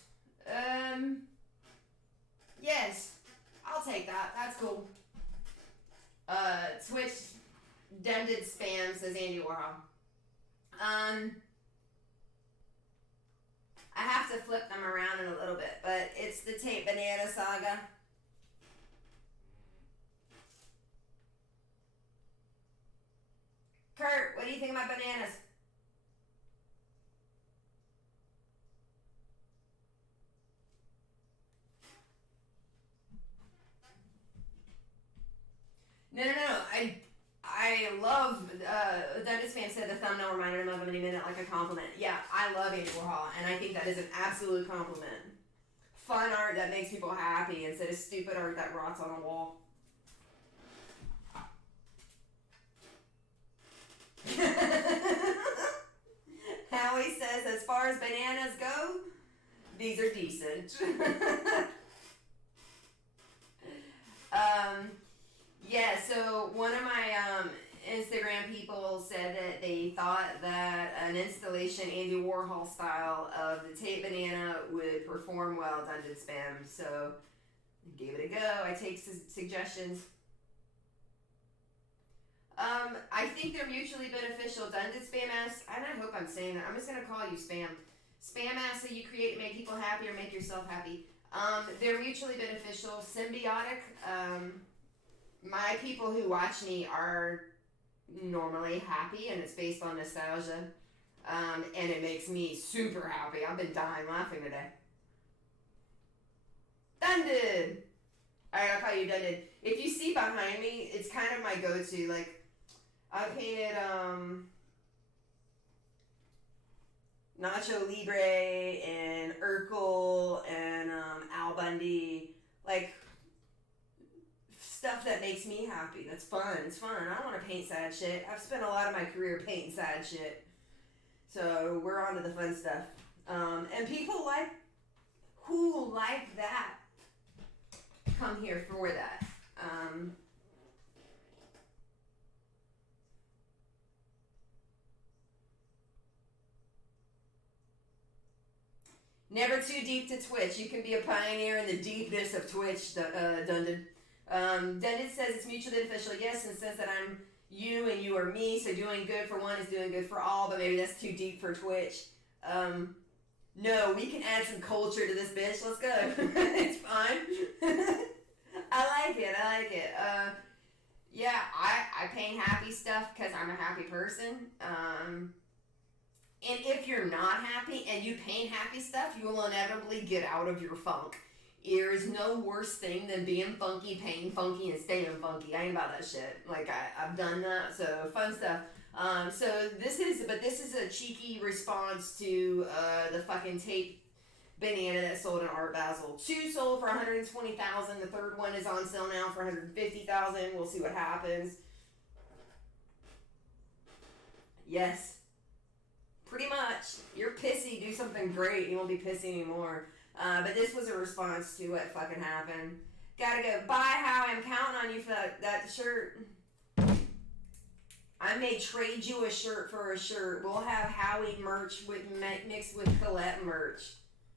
Yes, I'll take that. That's cool. Twitch Dunded spam, says Andy Warhol. I have to flip them around in a little bit, but it's the Tape Banana Saga. Kurt, what do you think about bananas? No. I love, Douglas Fan said the thumbnail reminded him of him and he meant it like a compliment. Yeah, I love Andy Warhol, and I think that is an absolute compliment. Fun art that makes people happy instead of stupid art that rots on a wall. Howie says, as far as bananas go, these are decent. Yeah, so one of my Instagram people said that they thought that an installation Andy Warhol style of the Tape Banana would perform well done to spam. So I gave it a go. I take suggestions. I think they're mutually beneficial. Done to spam ass, and I hope I'm saying that. I'm just gonna call you spam. Spam ass so you create to make people happy or make yourself happy. They're mutually beneficial, symbiotic. My people who watch me are normally happy, and it's based on nostalgia. And it makes me super happy. I've been dying laughing today. Dunded! Alright, I'll call you Dunded. If you see behind me, it's kind of my go-to. Like, I painted, Nacho Libre and Urkel and, Al Bundy. Like, stuff that makes me happy. That's fun. It's fun. I don't want to paint sad shit. I've spent a lot of my career painting sad shit. So we're on to the fun stuff. And people who like that come here for that. Never too deep to Twitch. You can be a pioneer in the deepness of Twitch, Dundon. Dundon says it's mutually beneficial. Yes, in the sense that I'm you and you are me, so doing good for one is doing good for all, but maybe that's too deep for Twitch. No, we can add some culture to this bitch. Let's go. It's fine. I like it. Yeah, I paint happy stuff because I'm a happy person. And if you're not happy and you paint happy stuff, you will inevitably get out of your funk. There is no worse thing than being funky, painting funky, and staying funky. I ain't about that shit. Like, I've done that, so fun stuff. So this is a cheeky response to the fucking Tape Banana that sold in Art Basel. 2 sold for $120,000. The third one is on sale now for $150,000. We'll see what happens. Yes. Pretty much. You're pissy, do something great. You won't be pissy anymore. But this was a response to what fucking happened. Gotta go. Bye, Howie. I'm counting on you for that shirt. I may trade you a shirt for a shirt. We'll have Howie merch mixed with Colette merch.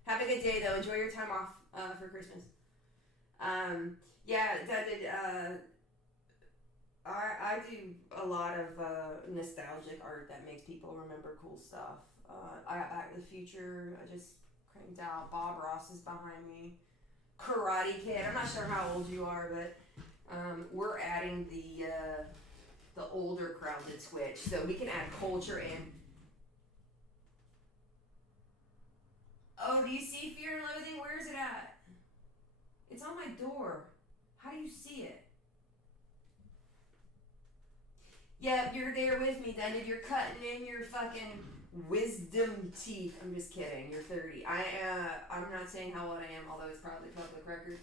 Have a good day though. Enjoy your time off for Christmas. Yeah, I do a lot of nostalgic art that makes people remember cool stuff. I got Back to the Future. I just cranked out. Bob Ross is behind me. Karate Kid. I'm not sure how old you are, but we're adding the older crowd to Twitch, so we can add culture and. Oh, do you see Fear and Loathing? Where is it at? It's on my door. How do you see it? Yep, you're there with me, Duncan. You're cutting in your fucking wisdom teeth. I'm just kidding. You're 30. I'm not saying how old I am, although it's probably public record.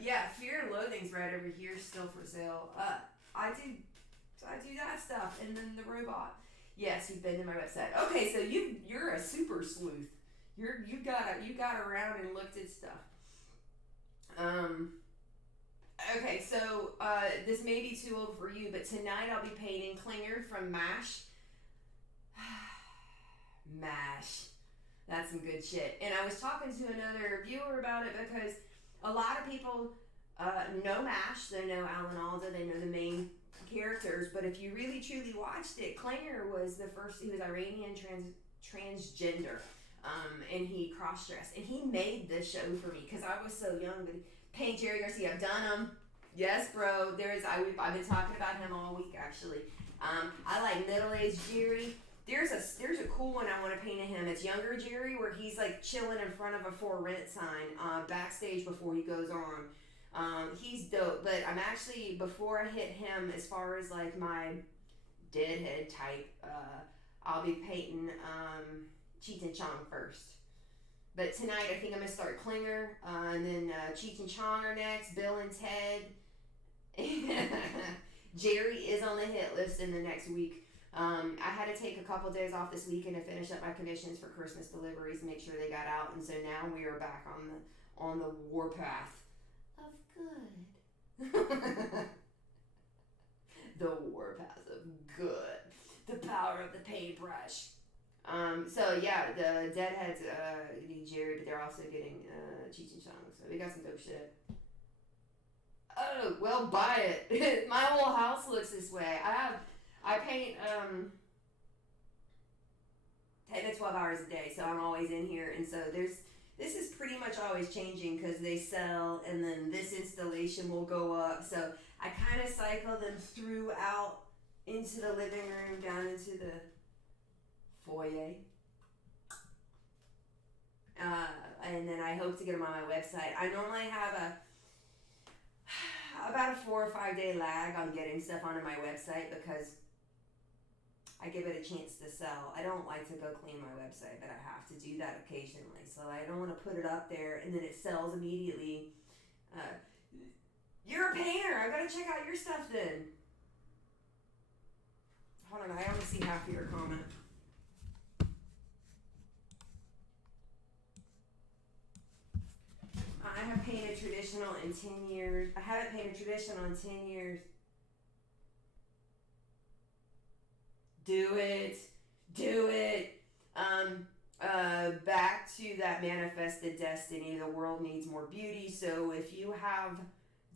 Yeah, Fear and Loathing's right over here, still for sale. I do that stuff, and then the robot. Yes, you've been to my website. Okay, so you're a super sleuth. You got around and looked at stuff. Okay, so this may be too old for you, but tonight I'll be painting Klinger from MASH. MASH. That's some good shit. And I was talking to another viewer about it because a lot of people know MASH. They know Alan Alda. They know the main characters. But if you really truly watched it, Klinger was the first. He was Iranian transgender. And he cross-dressed. And he made this show for me because I was so young. But paint Jerry Garcia. I've done him. Yes, bro. I've been talking about him all week, actually. I like middle-aged Jerry. There's a cool one I want to paint of him. It's younger Jerry, where he's like chilling in front of a for rent sign backstage before he goes on. He's dope, but I'm actually, before I hit him, as far as like my deadhead type, I'll be painting Cheech and Chong first. But tonight I think I'm gonna start Klinger, and then Cheech and Chong are next. Bill and Ted. Jerry is on the hit list in the next week. I had to take a couple days off this weekend to finish up my commissions for Christmas deliveries and make sure they got out, and so now we are back on the warpath of good. The warpath of good. The power of the paintbrush. So yeah, the Deadheads need Jerry, but they're also getting Cheech and Chong, so we got some dope shit. Oh, well, buy it. My whole house looks this way. I paint 10 to 12 hours a day, so I'm always in here, and so this is pretty much always changing because they sell, and then this installation will go up, so I kind of cycle them throughout into the living room, down into the foyer, and then I hope to get them on my website. I normally have about a 4 or 5 day lag on getting stuff onto my website because I give it a chance to sell. I don't like to go clean my website, but I have to do that occasionally. So I don't want to put it up there and then it sells immediately. You're a painter. I gotta check out your stuff then. Hold on, I only see half of your comment. I have painted traditional in 10 years. I haven't painted traditional in 10 years. Do it. Do it. Back to that manifested destiny. The world needs more beauty. So if you have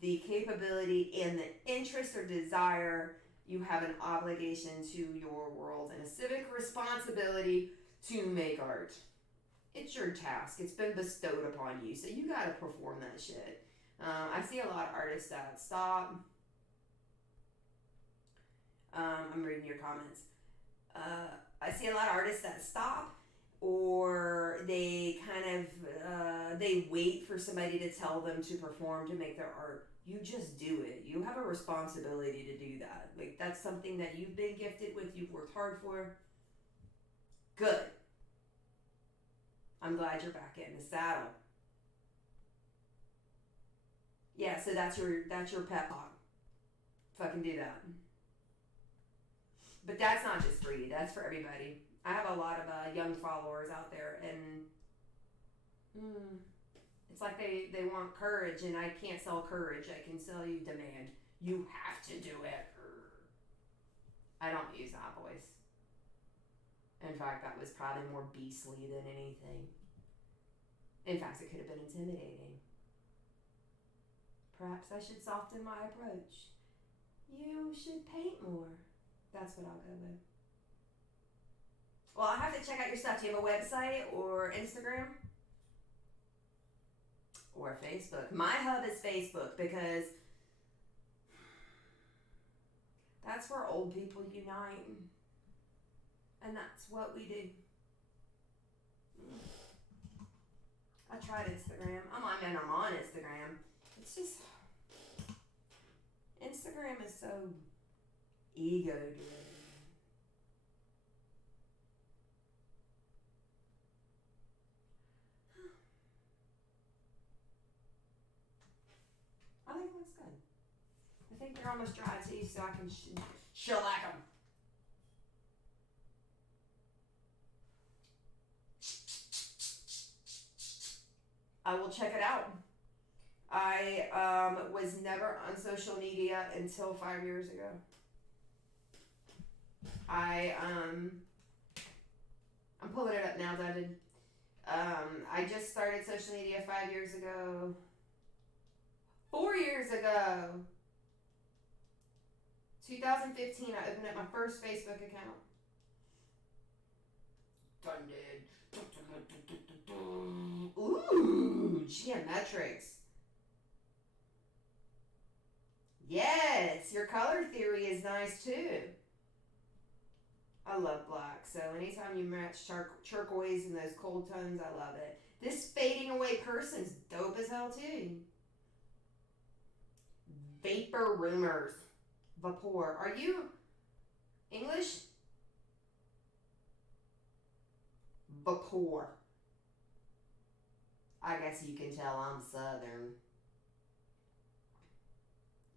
the capability and the interest or desire, you have an obligation to your world and a civic responsibility to make art. It's your task. It's been bestowed upon you. So you gotta perform that shit. I see a lot of artists that stop. I'm reading your comments. I see a lot of artists that stop, or they kind of they wait for somebody to tell them to perform, to make their art. You just do it. You have a responsibility to do that. Like, that's something that you've been gifted with, you've worked hard for. Good. I'm glad you're back in the saddle. Yeah, so that's your pep talk. Fucking do that. But that's not just for you. That's for everybody. I have a lot of young followers out there, and it's like they want courage, and I can't sell courage. I can sell you demand. You have to do it. I don't use that voice. In fact, that was probably more beastly than anything. In fact, it could have been intimidating. Perhaps I should soften my approach. You should paint more. That's what I'll go with. Well, I'll have to check out your stuff. Do you have a website or Instagram? Or Facebook? My hub is Facebook because that's where old people unite. And that's what we do. I tried Instagram. I'm on Instagram. It's just, Instagram is so ego driven. I think it looks good. I think they're almost dry too, so I can shellac them. I will check it out. I was never on social media until 5 years ago. I'm pulling it up now, David. I just started social media 5 years ago. 4 years ago. 2015, I opened up my first Facebook account. Done did. Ooh, geometrics. Yes, your color theory is nice too. I love black, so anytime you match turquoise and those cold tones, I love it. This fading away person's dope as hell too. Vapor rumors. Vapor. Are you English? Vapor. I guess you can tell I'm Southern.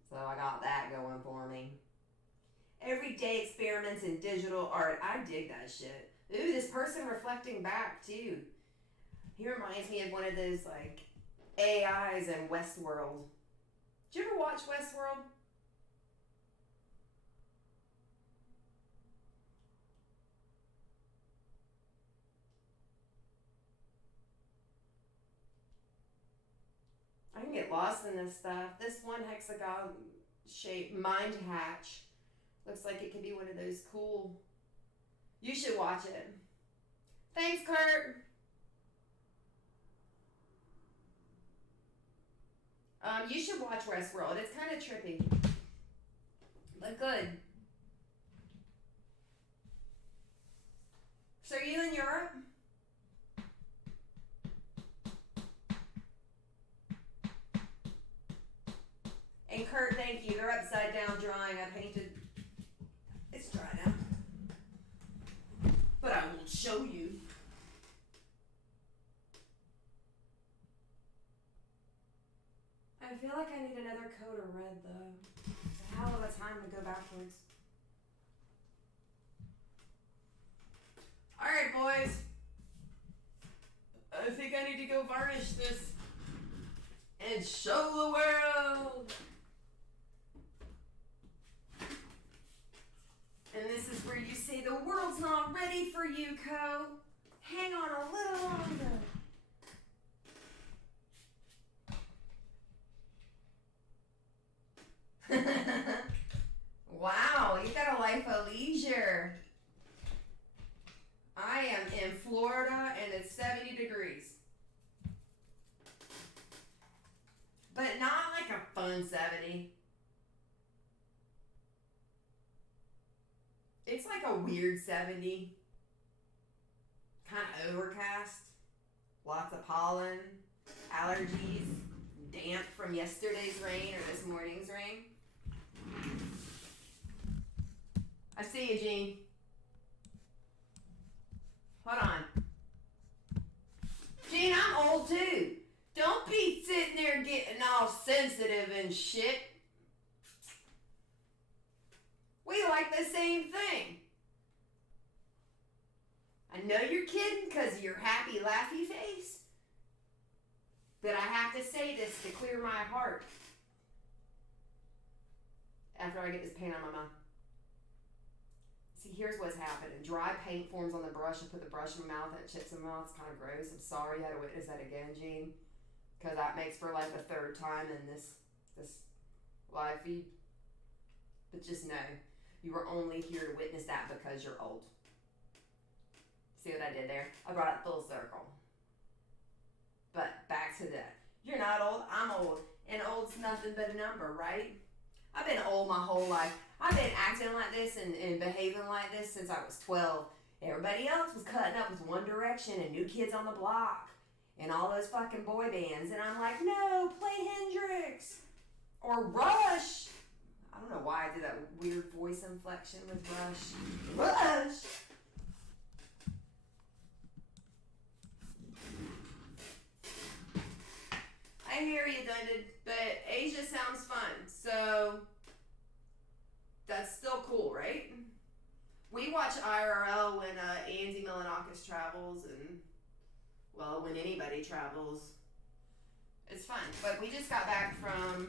So I got that going for me. Everyday experiments in digital art. I dig that shit. Ooh, this person reflecting back too. He reminds me of one of those like AIs in Westworld. Did you ever watch Westworld? I can get lost in this stuff. This one hexagon shape mind hatch looks like it could be one of those cool. You should watch it. Thanks, Kurt. You should watch Westworld. It's kind of trippy, but good. So are you in Europe? And Kurt, thank you. They're upside down drawing. I painted. It's dry now. But I will show you. I feel like I need another coat of red though. It's a hell of a time to go backwards. Alright, boys. I think I need to go varnish this and show the world. And this is where you say the world's not ready for you, Co. Hang on a little longer. Wow, you got a life of leisure. I am in Florida and it's 70 degrees. But not like a fun 70. It's like a weird 70. Kind of overcast. Lots of pollen. Allergies. Damp from yesterday's rain or this morning's rain. I see you, Gene. Hold on. Gene, I'm old too. Don't be sitting there getting all sensitive and shit. We like the same thing. I know you're kidding because of your happy, laughy face. But I have to say this to clear my heart. After I get this paint on my mouth. See, here's what's happening. Dry paint forms on the brush. I put the brush in my mouth and it chips in my mouth. It's kind of gross. I'm sorry you had to witness that again, Gene. Because that makes for like the third time in this live feed. But just know, you were only here to witness that because you're old. See what I did there? I brought it full circle. But back to that. You're not old, I'm old. And old's nothing but a number, right? I've been old my whole life. I've been acting like this and behaving like this since I was 12. Everybody else was cutting up with One Direction and New Kids on the Block and all those fucking boy bands. And I'm like, no, play Hendrix or Rush. I don't know why I did that weird voice inflection with Rush. Rush! I hear you, Dundon, but Asia sounds fun, so that's still cool, right? We watch IRL when Andy Milanakis travels, and, well, when anybody travels. It's fun. But we just got back from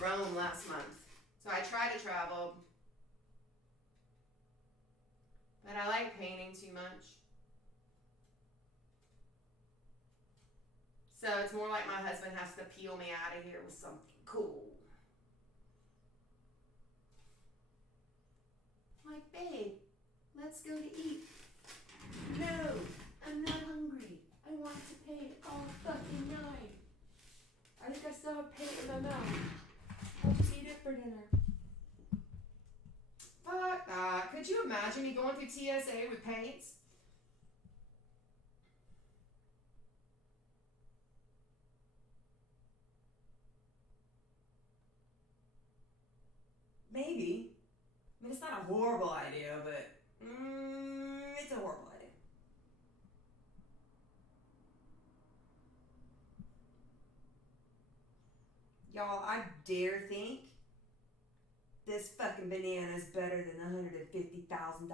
Rome last month, so I try to travel, but I like painting too much. So it's more like my husband has to peel me out of here with something cool. Like, babe, let's go to eat. No, I'm not hungry. I want to paint all fucking night. I think I still have paint in my mouth. I'll just eat it for dinner. Fuck that. Could you imagine me going through TSA with paints? Maybe. I mean, it's not a horrible idea, but it's a horrible idea. Y'all, I dare think this fucking banana is better than $150,000.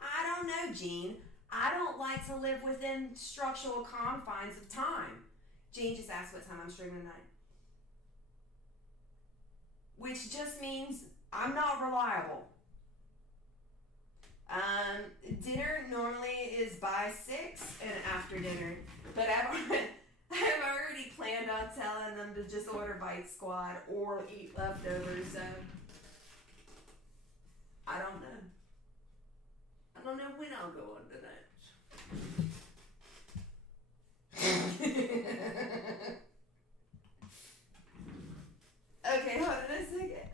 I don't know, Gene. I don't like to live within structural confines of time. Gene just asked what time I'm streaming tonight. Which just means I'm not reliable. Dinner normally is by 6 and after dinner, but I've already planned on telling them to just order Bite Squad or eat leftovers, so I don't know. I don't know when I'll go on tonight. Okay, hold on a second.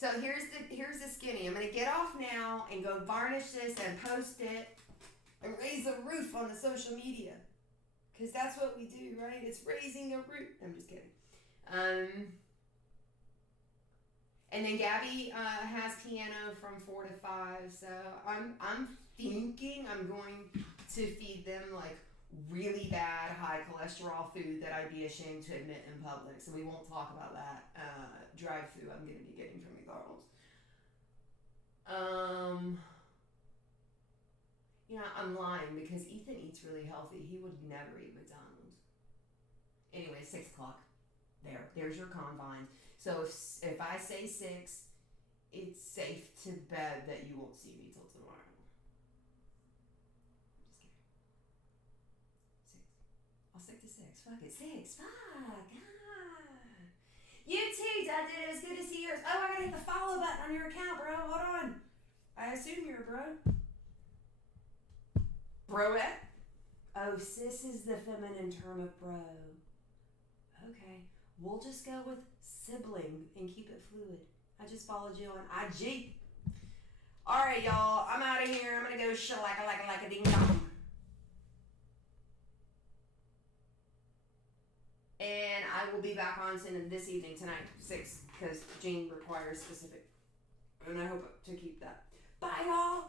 So here's the skinny. I'm gonna get off now and go varnish this and post it and raise a roof on the social media. Because that's what we do, right? It's raising a roof. I'm just kidding. And then Gabby has piano from 4 to 5. So I'm thinking I'm going to feed them like really bad high cholesterol food that I'd be ashamed to admit in public. So we won't talk about that drive-through I'm going to be getting from McDonald's. You know, I'm lying because Ethan eats really healthy. He would never eat McDonald's. Anyway, 6 o'clock. There's your confines. So if I say 6, it's safe to bet that you won't see me till tomorrow. I'm just kidding. 6. I'll stick to 6. Fuck it. 6. Fuck. God. You too, Dad. It was good to see yours. Oh, I gotta hit the follow button on your account, bro. Hold on. I assume you're a bro. Broette? Oh, sis is the feminine term of bro. Okay. We'll just go with sibling and keep it fluid. I just followed you on IG. Alright, y'all. I'm out of here. I'm gonna go like a ding dong. And I will be back on this evening tonight, 6, because Jane requires specific. And I hope to keep that. Bye, y'all.